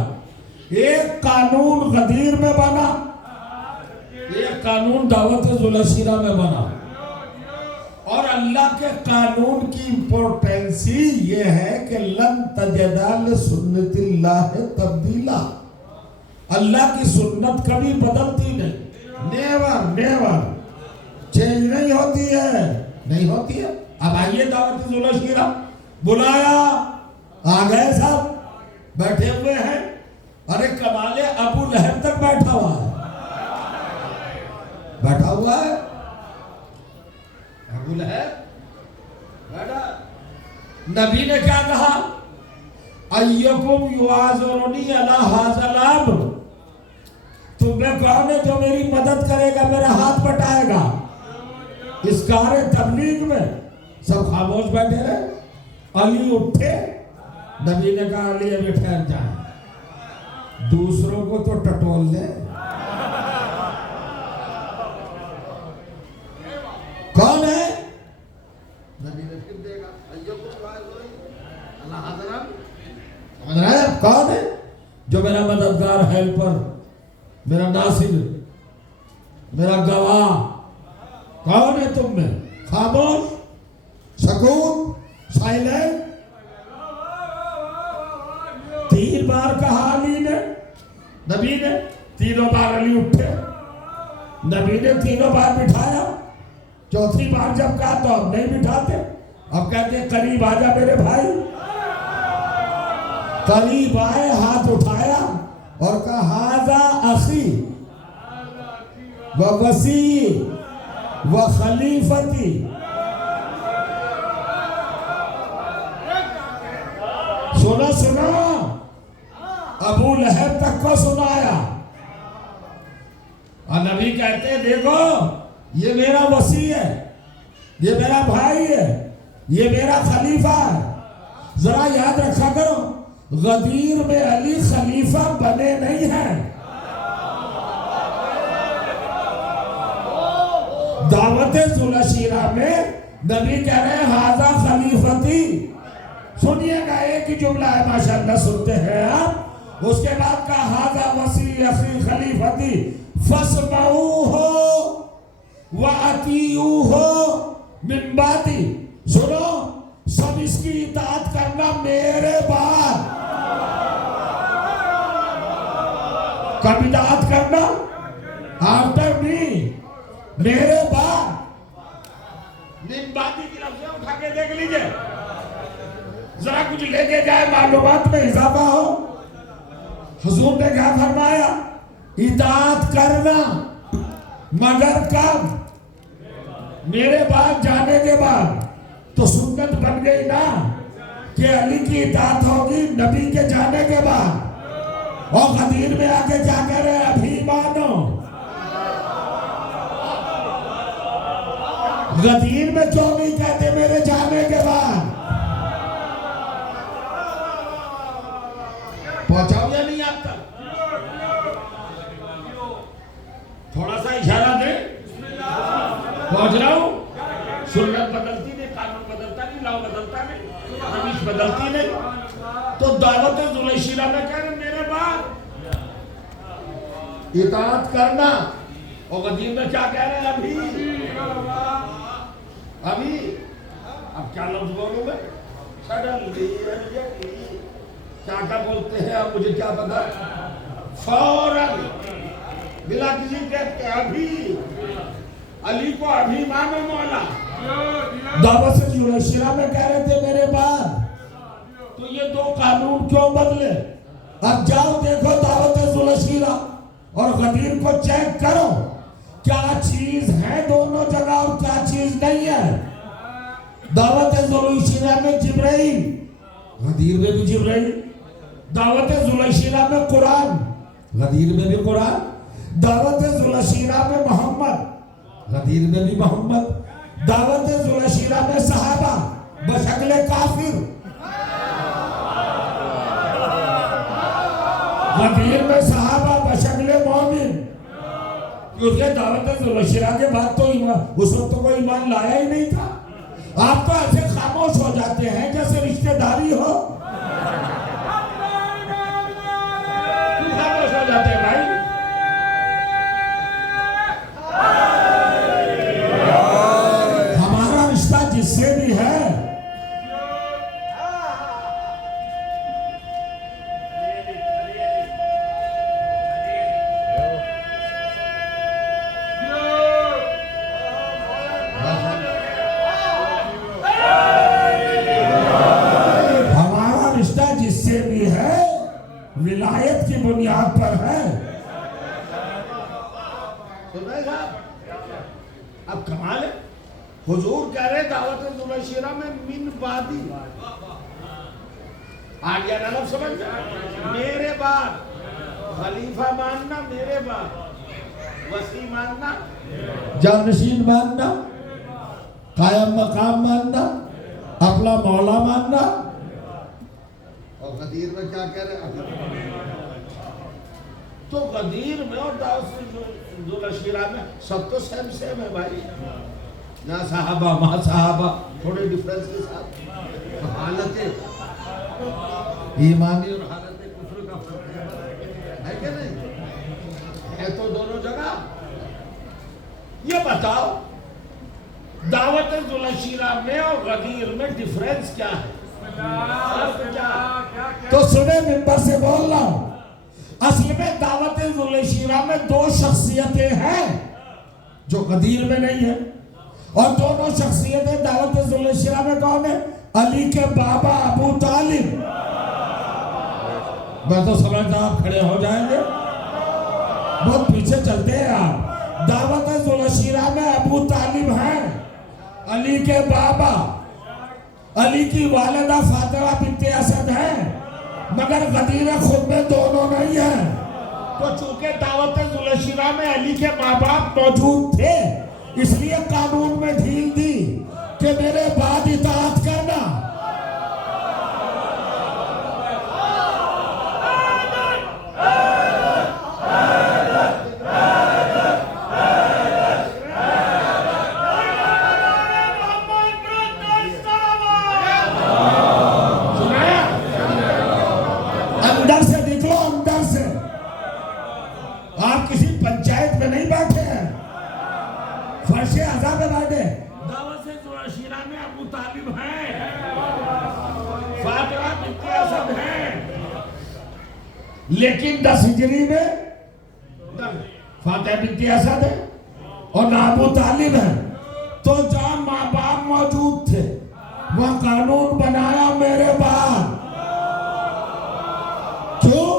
एक कानून गदीर में बना, एक कानून दावत जुलशीरा में बना। और अल्लाह के कानून की इंपॉर्टेंसी ये है कि लन तजदा लिसुन्नतिल्लाह तब्दीला। अल्लाह की सुन्नत कभी बदलती नहीं, नेवर नेवर चेंज नहीं होती है, नहीं होती है। अब आइए दावत जुलशीरा, बुलाया, आ गए सब, बैठे हुए हैं। अरे कमाले, अबू लहब तक बैठा हुआ है, बैठा हुआ है अबू लहब बैठा। नबी ने क्या कहा? अय्युकुम युआज़ुनी अला हाज़ल अम्र, तुम्हें कौन है जो मेरी मदद करेगा, मेरा हाथ बटाएगा? इस कार्य तबलीग में सब खामोश बैठे रहे। अली उठे, नबी ने कहा अली अभी ठहर जाए, दूसरों को तो टटोल दे। कौन है? नबी ने फिर देगा समझ रहा है? कौन है जो मेरा मददगार, हेल्पर, मेरा नासिर, मेरा गवाह? कौन है तुम में? खामोश, सकून, साइलेंट। 3 बार कहा अली ने, नबी ने 3 बार अली उठे, नबी ने 3 बार बिठाया। चौथी बार जब कहा तो अब नहीं बिठाते, अब कहते करीब आजा मेरे भाई। करीब आए, हाथ उठाया और कहा हाजा अखी व वसी व खलीफती। सुनो सुनो, अबू लहब तक को सुनाया। और नबी कहते देखो ये मेरा वसी है, ये मेरा भाई है, ये मेरा खलीफा है। जरा याद रखा करो, गदीर में अली खलीफा बने नहीं हैं। दावत जुलशीरा में नबी कह रहे हैं हाजा खलीफती। सुनिएगा, एक ही जुमला है, माशाअल्लाह सुनते हैं आप। उसके बाद का हाजा वसी अखी खलीफती फस्मऊ हो व अतीऊ हो मिन बाती। सुनो, सब इसकी इताअत करना मेरे बाद। कब इताअत करना? आफ्टर मी, मेरे बाद। मिन बाती की लफ्ज़ उठा के देख लीजिए, जरा कुछ लेके जाए, मालूमात में इजाफा हो। हुजूर ने क्या फरमाया? इताअत करना, मगर कब? मेरे बाद जाने के बाद। तो सुन्नत बन गई ना कि अली की इताअत होगी नबी के जाने के बाद। और गदीर में आके क्या कह रहे हैं? अभी मानो। गदीर में क्यों नहीं कहते मेरे जाने के बाद? पहुंचाओ या नहीं आप तक? थोड़ा सा इशारा दे, पहुंच रहा हूं। सुन्नत बदलती नहीं, कानून बदलता नहीं, लॉ बदलता नहीं, हदीस बदलती नहीं। तो दावत जुलैशिरा में कह रहे मेरे बाद इताअत करना। और गदीर में क्या कह रहे हैं? अभी अब क्या लफ्ज बोलूं मैं? सडनली, क्या क्या बोलते हैं अब मुझे क्या पता। फौरन, बिला किसी के अभी, अली को अभी मानो मौला। दावत जुलैशिरा में कह रहे थे मेरे बाद। तो ये 2 कानून क्यों बदले? अब जाओ देखो दावत जुलैशिरा और गदीर को चेक करो, क्या चीज है दोनों जगह और क्या चीज नहीं है। दावत जुलैशिरा में जिब्राइल, गदीर में भी जिब्राइल। दावत जुलैशिरा में कुरान, गदीर में भी कुरान। दावत जुलैशिरा में मोहम्मद, गदीर में भी मोहम्मद। दावत जुलैशिरा में सहाबा बशक्ले काफिर, गदीर में सहाबा बशक्ले मोमिन। क्योंकि दावत जुलैशिरा के बाद तो उस वक्त तो कोई ईमान लाया ही नहीं था। आप तो ऐसे खामोश हो जाते हैं जैसे रिश्तेदारी हो। खामोश हो जाते हैं भाई। हमारा रिश्ता जिससे भी है, सुन रहे साहब? अब कमाल है, हुजूर कह रहे दावत दुलशीरा में मिन बादी, आ गया ना लफ्ज़ समझ में? मेरे बाद खलीफा मानना, मेरे बाद वसी मानना, जानशीन मानना, कायम मकाम मानना, अपना मौला मानना। और गदीर में क्या कह रहे हैं? तो गदीर में और दुलशीरा में सब तो सेम सेम है भाई। ना साहबा माँ साहबा, थोड़े डिफरेंस के साथ हालतें ईमानी और हालतें कुफ्र का फर्क है क्या नहीं? है तो दोनों जगह। ये बताओ दावत दुलशीरा में और गदीर में डिफरेंस क्या है? तो सुने, मिंबर से बोल रहा हूं, असल में दावत दुलशीरा में दो शख्सियतें हैं जो गदीर में नहीं है, और दोनों शख्सियतें दावत दुलशीरा में कौन है? अली के बाबा अबू तालिब। मैं तो समझता आप खड़े हो जाएंगे, बहुत पीछे चलते हैं आप। दावत दुलशीरा में अबू तालिब हैं, अली के बाबा, अली की वालिदा फातिमा बिन्ते असद है, मगर गदीर खुद में दोनों नहीं है। तो चूंकि दावत दुलशीरा में अली के माँ बाप मौजूद थे, इसलिए कानून में ढील दी कि मेरे बाद इताअत करना। अंदर से निकलो, अंदर से। आप किसी पंचायत में नहीं बैठे हैं, फर्शे अज़ा पे बैठे। दावत दुलशीरा में अबू तालिब हैं, फातिमा बिन्ते असद हैं, लेकिन 10 हिजरी में फातिमा बिन्ते असद है और ना अबू तालिब है। तो जहाँ माँ बाप मौजूद थे वह कानून बनाया मेरे बाद। क्यों?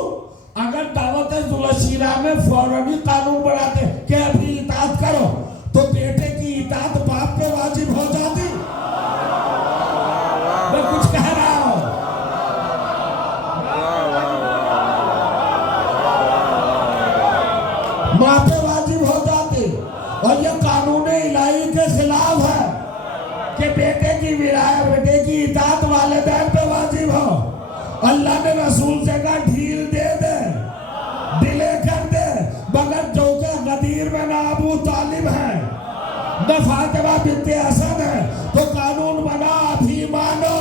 अगर दावत दुलशीरा में फौरनी कानून बनाते कि अभी इताअत करो, तो बेटे की इताअत बाप पे वाजिब हो जाती। मैं कुछ कह रहा हूं, माँ पे वाजिब हो जाती। और ये कानून इलाही के खिलाफ है कि बेटे की विलायत, बेटे की इताअत वालिदैन पे वाजिब हो। अल्लाह ने रसूल से कहा ढील दे दे, डिले कर दे, मगर जो के गदीर में ना अबू तालिब है न फातिमा बिन्ते असद है, तो कानून बना अभी मानो।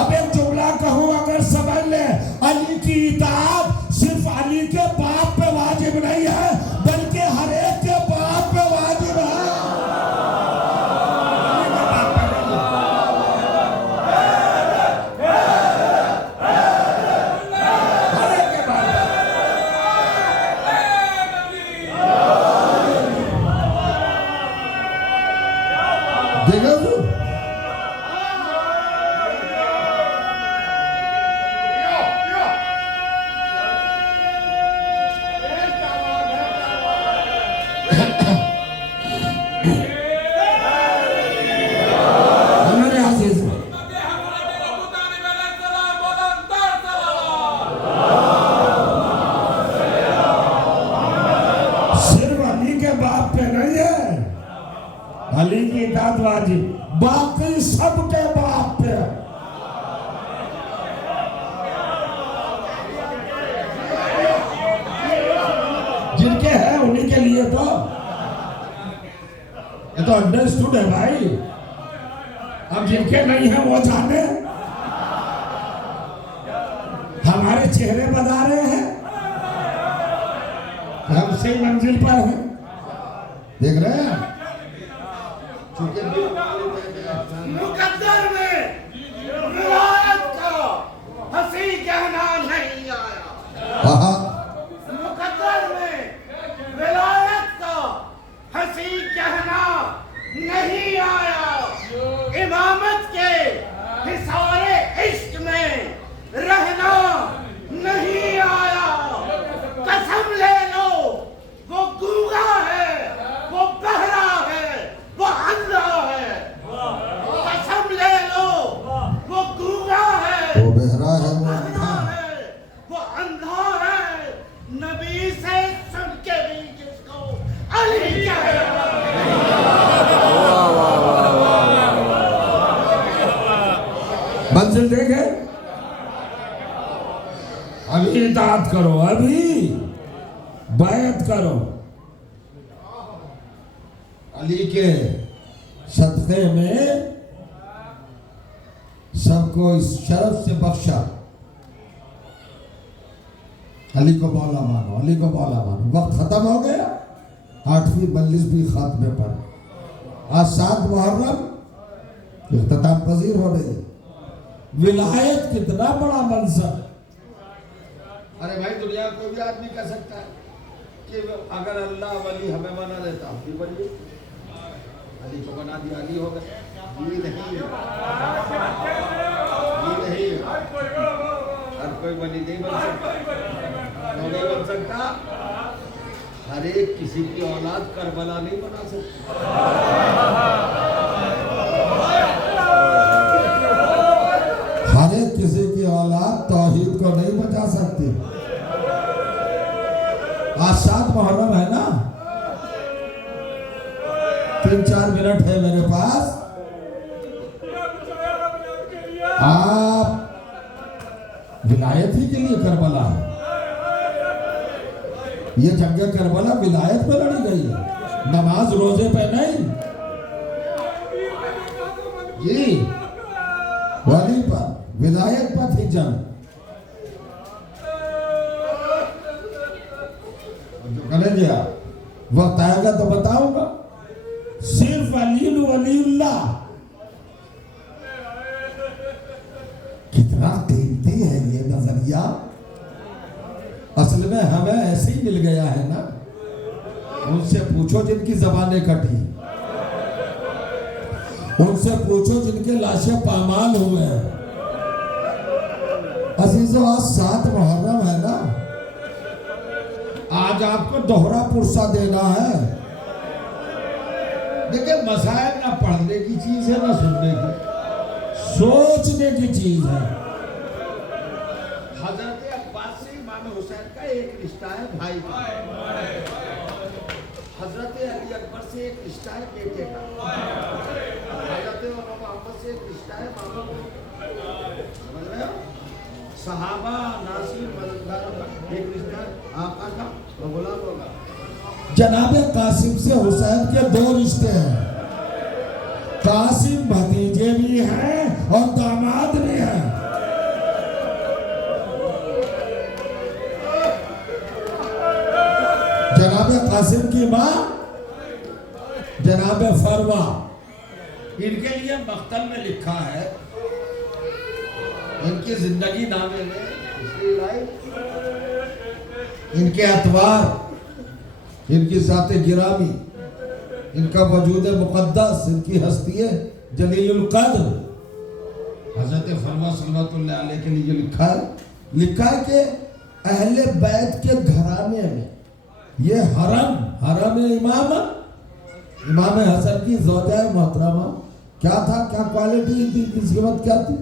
अब एक जुमला कहूँ अगर समझ ले, अली की इताअत सिर्फ अली के बाप पे वाजिब नहीं है, बल्कि हर एक के बाप पे वाजिब है। देखो तो, हमारे आजीज सिर्फ अली के बाप पे नहीं है अली की इताअत वाजिब, बाकी सबके बाप पे। जिनके हैं उन्हीं के लिए तो, ये तो अंडरस्टूड है भाई। अब जिनके नहीं है वो जाने। हमारे चेहरे बता रहे हैं, हम सही मंजिल पर हैं। देख रहे हैं? मुकद्दर में विलायत का हंसी कहना नहीं आया। मुकद्दर में विलायत का हंसी कहना नहीं आया। इमामत के हिसारे इश्क में रहना नहीं आया। कसम ले लो वो गूंगा है, मंजिल देखे, अभी इताअत करो, अभी बैत करो। अली के सदक़े में सबको इस शरफ से बख्शा। अली को मौला मानो, अली को मौला मानो। वक्त खत्म हो गया, 8वीं 42वीं खात्मे पर। आज 7 मुहर्रम इख्तिताम पजीर हो रही है। विलायत कितना बड़ा मंसब। अरे भाई, दुनिया कोई भी आदमी कह सकता है कि अगर अल्लाह वली हमें बना देता, फिर बनी अली को बना दिया, अली हो गए। ये नहीं, हर कोई वली नहीं बन सकता, नहीं बन सकता। हर एक किसी की औलाद करबला नहीं बना सकता। हर एक किसी की औलाद तौहीद को नहीं बचा सकती। आज 7 मुहर्रम है ना, 3-4 मिनट है मेरे पास। आप विलायत ही के लिए करबला है। ये जंगे करबला विलायत पे लड़ी गई है, नमाज रोजे पे नहीं जी, वली पर, विलायत पर थी जंग। जो करेंगे आप, वक्त आएगा तो बताऊंगा। सिर्फ अली वलीउल्लाह कितना कीमती है ये नजरिया। असल में हमें ऐसे ही मिल गया है ना। उनसे पूछो जिनकी जबानें कटी, उनसे पूछो जिनके लाशें पामाल हुए हैं। अजीजों, आज 7 मुहर्रम है ना, आज आपको दोहरा पुरसा देना है। देखिए, मसाइल ना पढ़ने की चीज है ना सुनने की, सोचने की चीज है। हजरत अब्बास से इमाम हुसैन का एक रिश्ता है भाई का, हजरत अली अकबर से एक रिश्ता है बेटे का, हजरत मोहम्मद से एक रिश्ता है मामा का। समझ रहे हो? सहाबा नासिर मददगार एक रिश्ता है आका का तो गुलाम होगा। जनाबे कासिम से हुसैन के 2 रिश्ते हैं। कासिम भतीजे भी हैं और दामाद भी हैं। जनाबे कासिम की माँ जनाबे फरवा, इनके लिए मख्तल में लिखा है, इनकी जिंदगी नामे में, इनके अतवार, इनकी ज़ाते गिरामी, इनका वजूद मुक़द्दस, इनकी हस्ती जलीलुल क़द्र हज़रत फरमा सल्लल्लाहु अलैहि के लिए लिखा है कि अहले बैत के घराने में ये हरम इमाम हसन की ज़ौजा मोहतरमा क्या था, क्या क्वालिटी थी, किसकी बात क्या थी,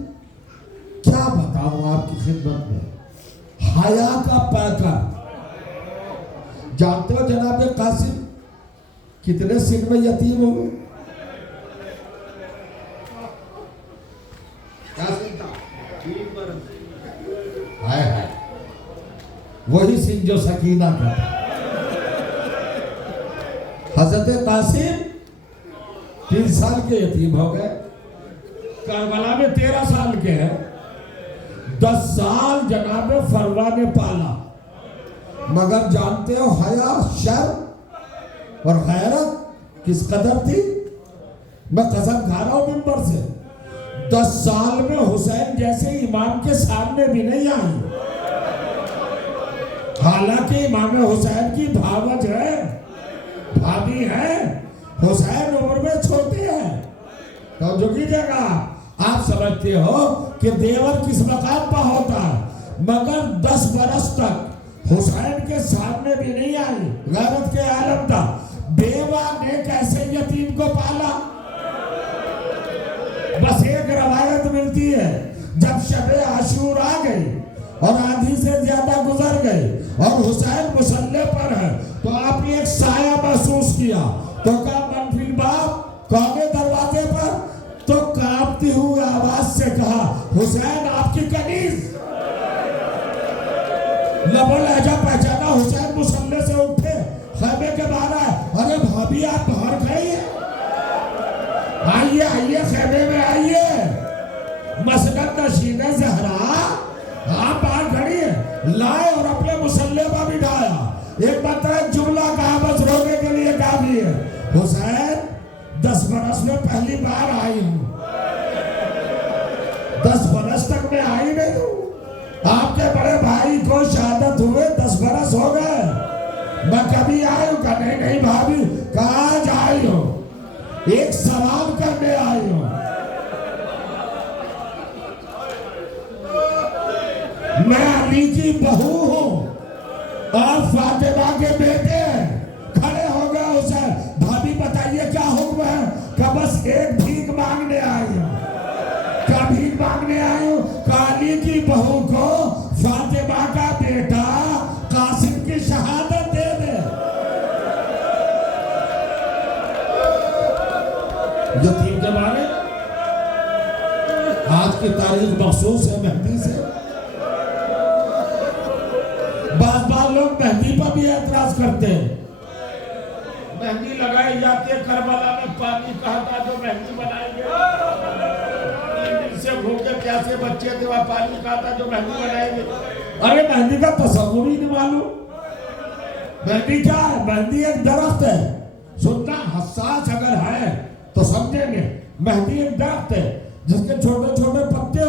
क्या बताऊं आपकी खिदमत में। हया का पैकर। जानते हो जनाब कासिम कितने सिन में यतीम हो गए? हाय हाय, वही सिन जो सकीना का। हजरत कासिम 3 साल के यतीम हो गए। करबला में 13 साल के हैं। 10 साल जनाब फरवा ने पाला। मगर जानते हो हया, शर्म और गैरत किस कदर थी? मैं कसम खा रहा हूं मिंबर से, 10 साल में हुसैन जैसे इमाम के सामने भी नहीं आई। हालांकि इमाम हुसैन की भावज है, भाभी है, हुसैन उम्र में छोटे हैं। तो झुकी जगह आप समझते हो कि देवर किस मकाम पर होता है, मगर 10 बरस तक हुसैन के सामने भी नहीं आई। गैरत के आलम था। बेवा ने कैसे यतीम को पाला? बस एक रवायत मिलती है, जब शबे आशूर आ गई और आधी से ज्यादा गुजर गई और हुसैन मुसल्ले पर है, तो आपने एक साया महसूस किया। तो कहा मनफिल बाप, कौने दरवाजे पर? तो कांपती हुई आवाज से कहा, अभी आप बाहर खड़े हैं, आइए आइए खेमे में आइए, मसनद नशीने ज़हरा आप बाहर खड़ी है, लाए और अपने मुसल्ले पर बिठाया। एक मतलब जुमला कहा बस रोने के लिए काफी है। हुसैन 10 बरस में पहली बार आई हूँ, 10 बरस तक मैं आई नहीं हूँ। आपके बड़े भाई को शहादत हुए 10 बरस हो गए, मैं कभी आई हूँ? कहा नहीं नहीं भाभी, कहा आज आई हूँ, एक सवाल करने आई हूँ। मैं अली की बहू हूँ और फातिमा के बेटे। खड़े हो गए उसे, भाभी बताइए क्या हुक्म है? का बस एक भीख मांगने आई हूँ। क्या भीख मांगने आई हूँ? अली की बहू को फातिमा का बेटा कासिम की शहादत दे दे। यतीम के बारे आज की तारीख मखसूस है मेहंदी से। बार लोग मेहंदी पर भी एतराज करते हैं। मेहंदी लगाई जाती है, करबला में पानी कहा था जो मेहंदी बनाएंगे, 3 दिन से भूखे प्यासे बच्चे थे, वह पानी कहा था जो मेहंदी बनाएंगे। अरे मेहंदी का तस्वीर ही नहीं मालूम। मेहंदी क्या है? मेहंदी एक दरख्त है, सुनना हसास अगर है तो समझेंगे। मेहंदी एक दरख्त है जिसके छोटे छोटे पत्ते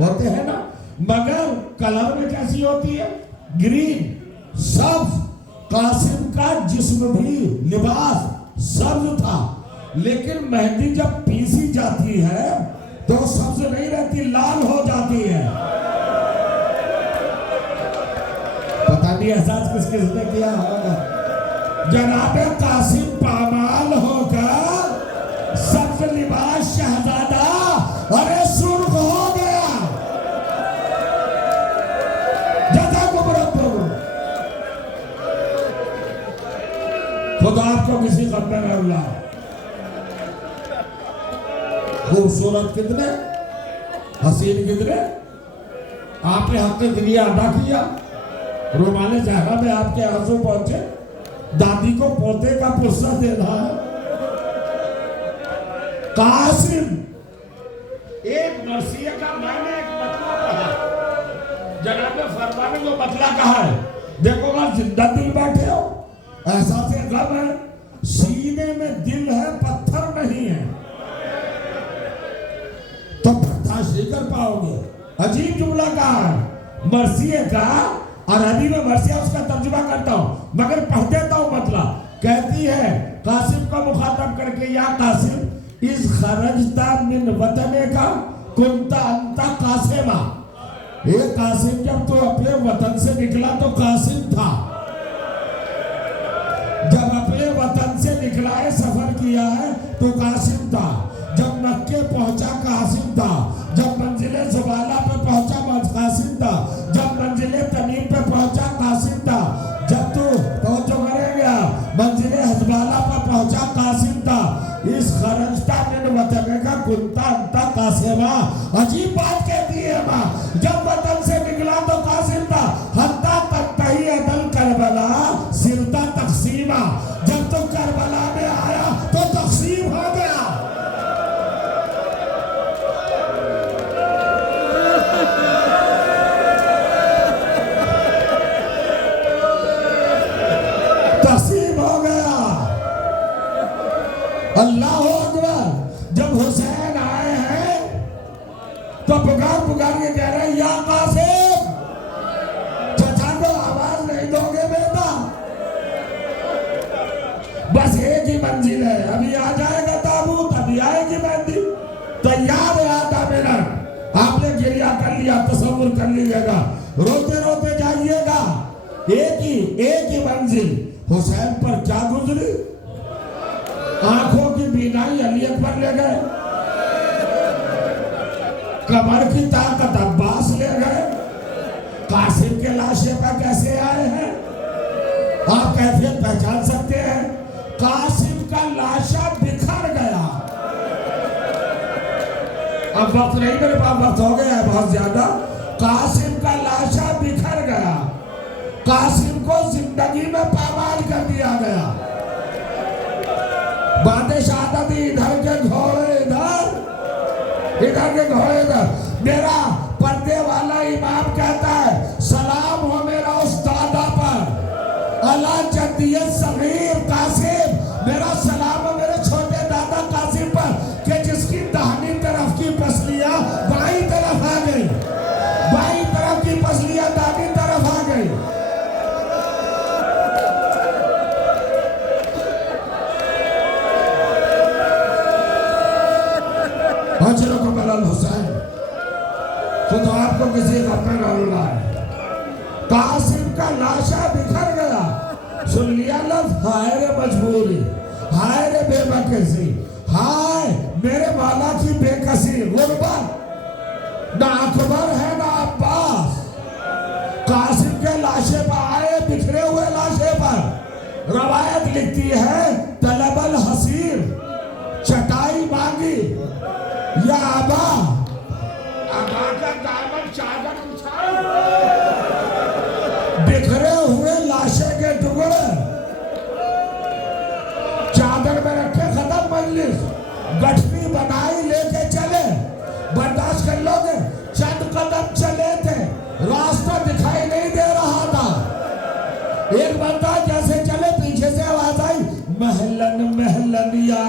होते हैं ना, मगर कलर में कैसी होती है? ग्रीन, सब्ज। कासिम का जिस्म भी, लिबास सब्ज था, लेकिन मेहंदी जब पीसी जाती है तो सब्ज नहीं रहती, लाल हो जाती है। पता नहीं एहसास किस किसने किया होगा। जनाबे कासिम पामाल होकर सब्ज लिबास शहजादा अरे सुर्ख हो गया। खुदा आपको किसी कम में न उला। खूबसूरत कितने, हसीन कितने, आपने हक दुनिया अदा किया। रुमाने जहरा में आपके आंसू पहुंचे, दादी को पोते का पुस्सा देना है। कासिम एक मरसिया का मैंने एक मतला कहा, जनाबे फरमाने को मतला कहा है। देखो वहां जिंदा दिल बैठे हो, ऐसा से गम है, सीने में दिल है पत्थर नहीं है, तो बर्दाश्त नहीं कर पाओगे। अजीब जुमला कहा है, मरसिया का अरबी में मरसिया उसका तर्जुमा करता हूँ मगर पढ़ देता हूँ मतलब। कहती है कासिम को मुखातब करके, या कासिम इस खरजता मिन वतने का कुंता अंता कासिमा। ये कासिम जब तो अपने वतन से निकला तो कासिम था, जब अपने वतन से निकला है सफर किया है तो कासिम था, जब मक्के पहुंचा कासिम था, जब मंजिले जुबाला पे पहुंचा कासिम था, जब मंजिले तमीम पे पहुंचा कासिम था, जब तू पहुंचो करेगा मंजिले हजबाला पे पहुंचा कासिम था। इस खरजता मिन वतन का कुंता अंता कासिमा। अजीब बात कहती है माँ, जब वतन से निकला तो कासिम था, हत्ता तक तही अदल करबला सिरता तकसीमा। जब तो करबला में आया तो तकसीम हो गया। तकसीम हो गया। अल्लाह अकबर। जब हुसैन आए हैं तो पुकार पुकार के कह रहे हैं, या कासिम, चचा को आवाज नहीं दोगे बेटा? बस एक ही मंजिल है, अभी आ जाएगा ताबूत, अभी आएगी मेहंदी, तैयार है आधा मिनट। आपने गिरिया कर लिया, तसव्वुर कर लीजिएगा, रोते रोते जाइएगा। एक ही मंजिल। हुसैन पर क्या गुजरी? आंखों की बीनाई अली अकबर ले गए, कमर की ताकत अब्बास ले गए। कासिम के लाशे पर कैसे आए हैं? आप कैफियत पहचान सकते हैं? कासिम का लाशा बिखर गया। अब वक्त नहीं मेरे पास, वक्त हो गया है बहुत ज्यादा। कासिम का लाशा बिखर गया, कासिम को जिंदगी में पामाल कर दिया गया। आगे घोड़े इधर। मेरा पर्दे वाला इमाम कहता है सलाम हो मेरा उस दादा पर अला जद्दियत सगीर कासिम, मेरा सलाम है मेरे छोटे दादा कासिम पर कि जिसकी दाहिनी तरफ की पसलियां बाईं तरफ आ गई, बाईं तरफ की पसलियां दाहिनी तरफ आ गई। हजरत मौलाना हुसैन तो आपको किसी का पे डालना है। कासिम का लाशा बिखर गया, सुन लिया लफ्ज हाय रे मजबूरी, हाय रे बेबकसी, हाय मेरे वाला की बेकसी, गुर्बत ना अकबर है ना अब्बास। कासिम के लाशे पर आए, बिखरे हुए लाशे पर रवायत लिखती है तलबल हसीर, चटाई मांगी या अबा, अबा का दामन चादर उछाल, बिखरे हुए लाशे के टुकड़े चादर में रखे, खत्म मजलिस, गठरी बनाई लेके चले, बर्दाश्त कर लोगे। चंद कदम चले थे, रास्ता दिखाई नहीं दे रहा था। एक बंदा जैसे चले पीछे से आवाज आई महलन महलन या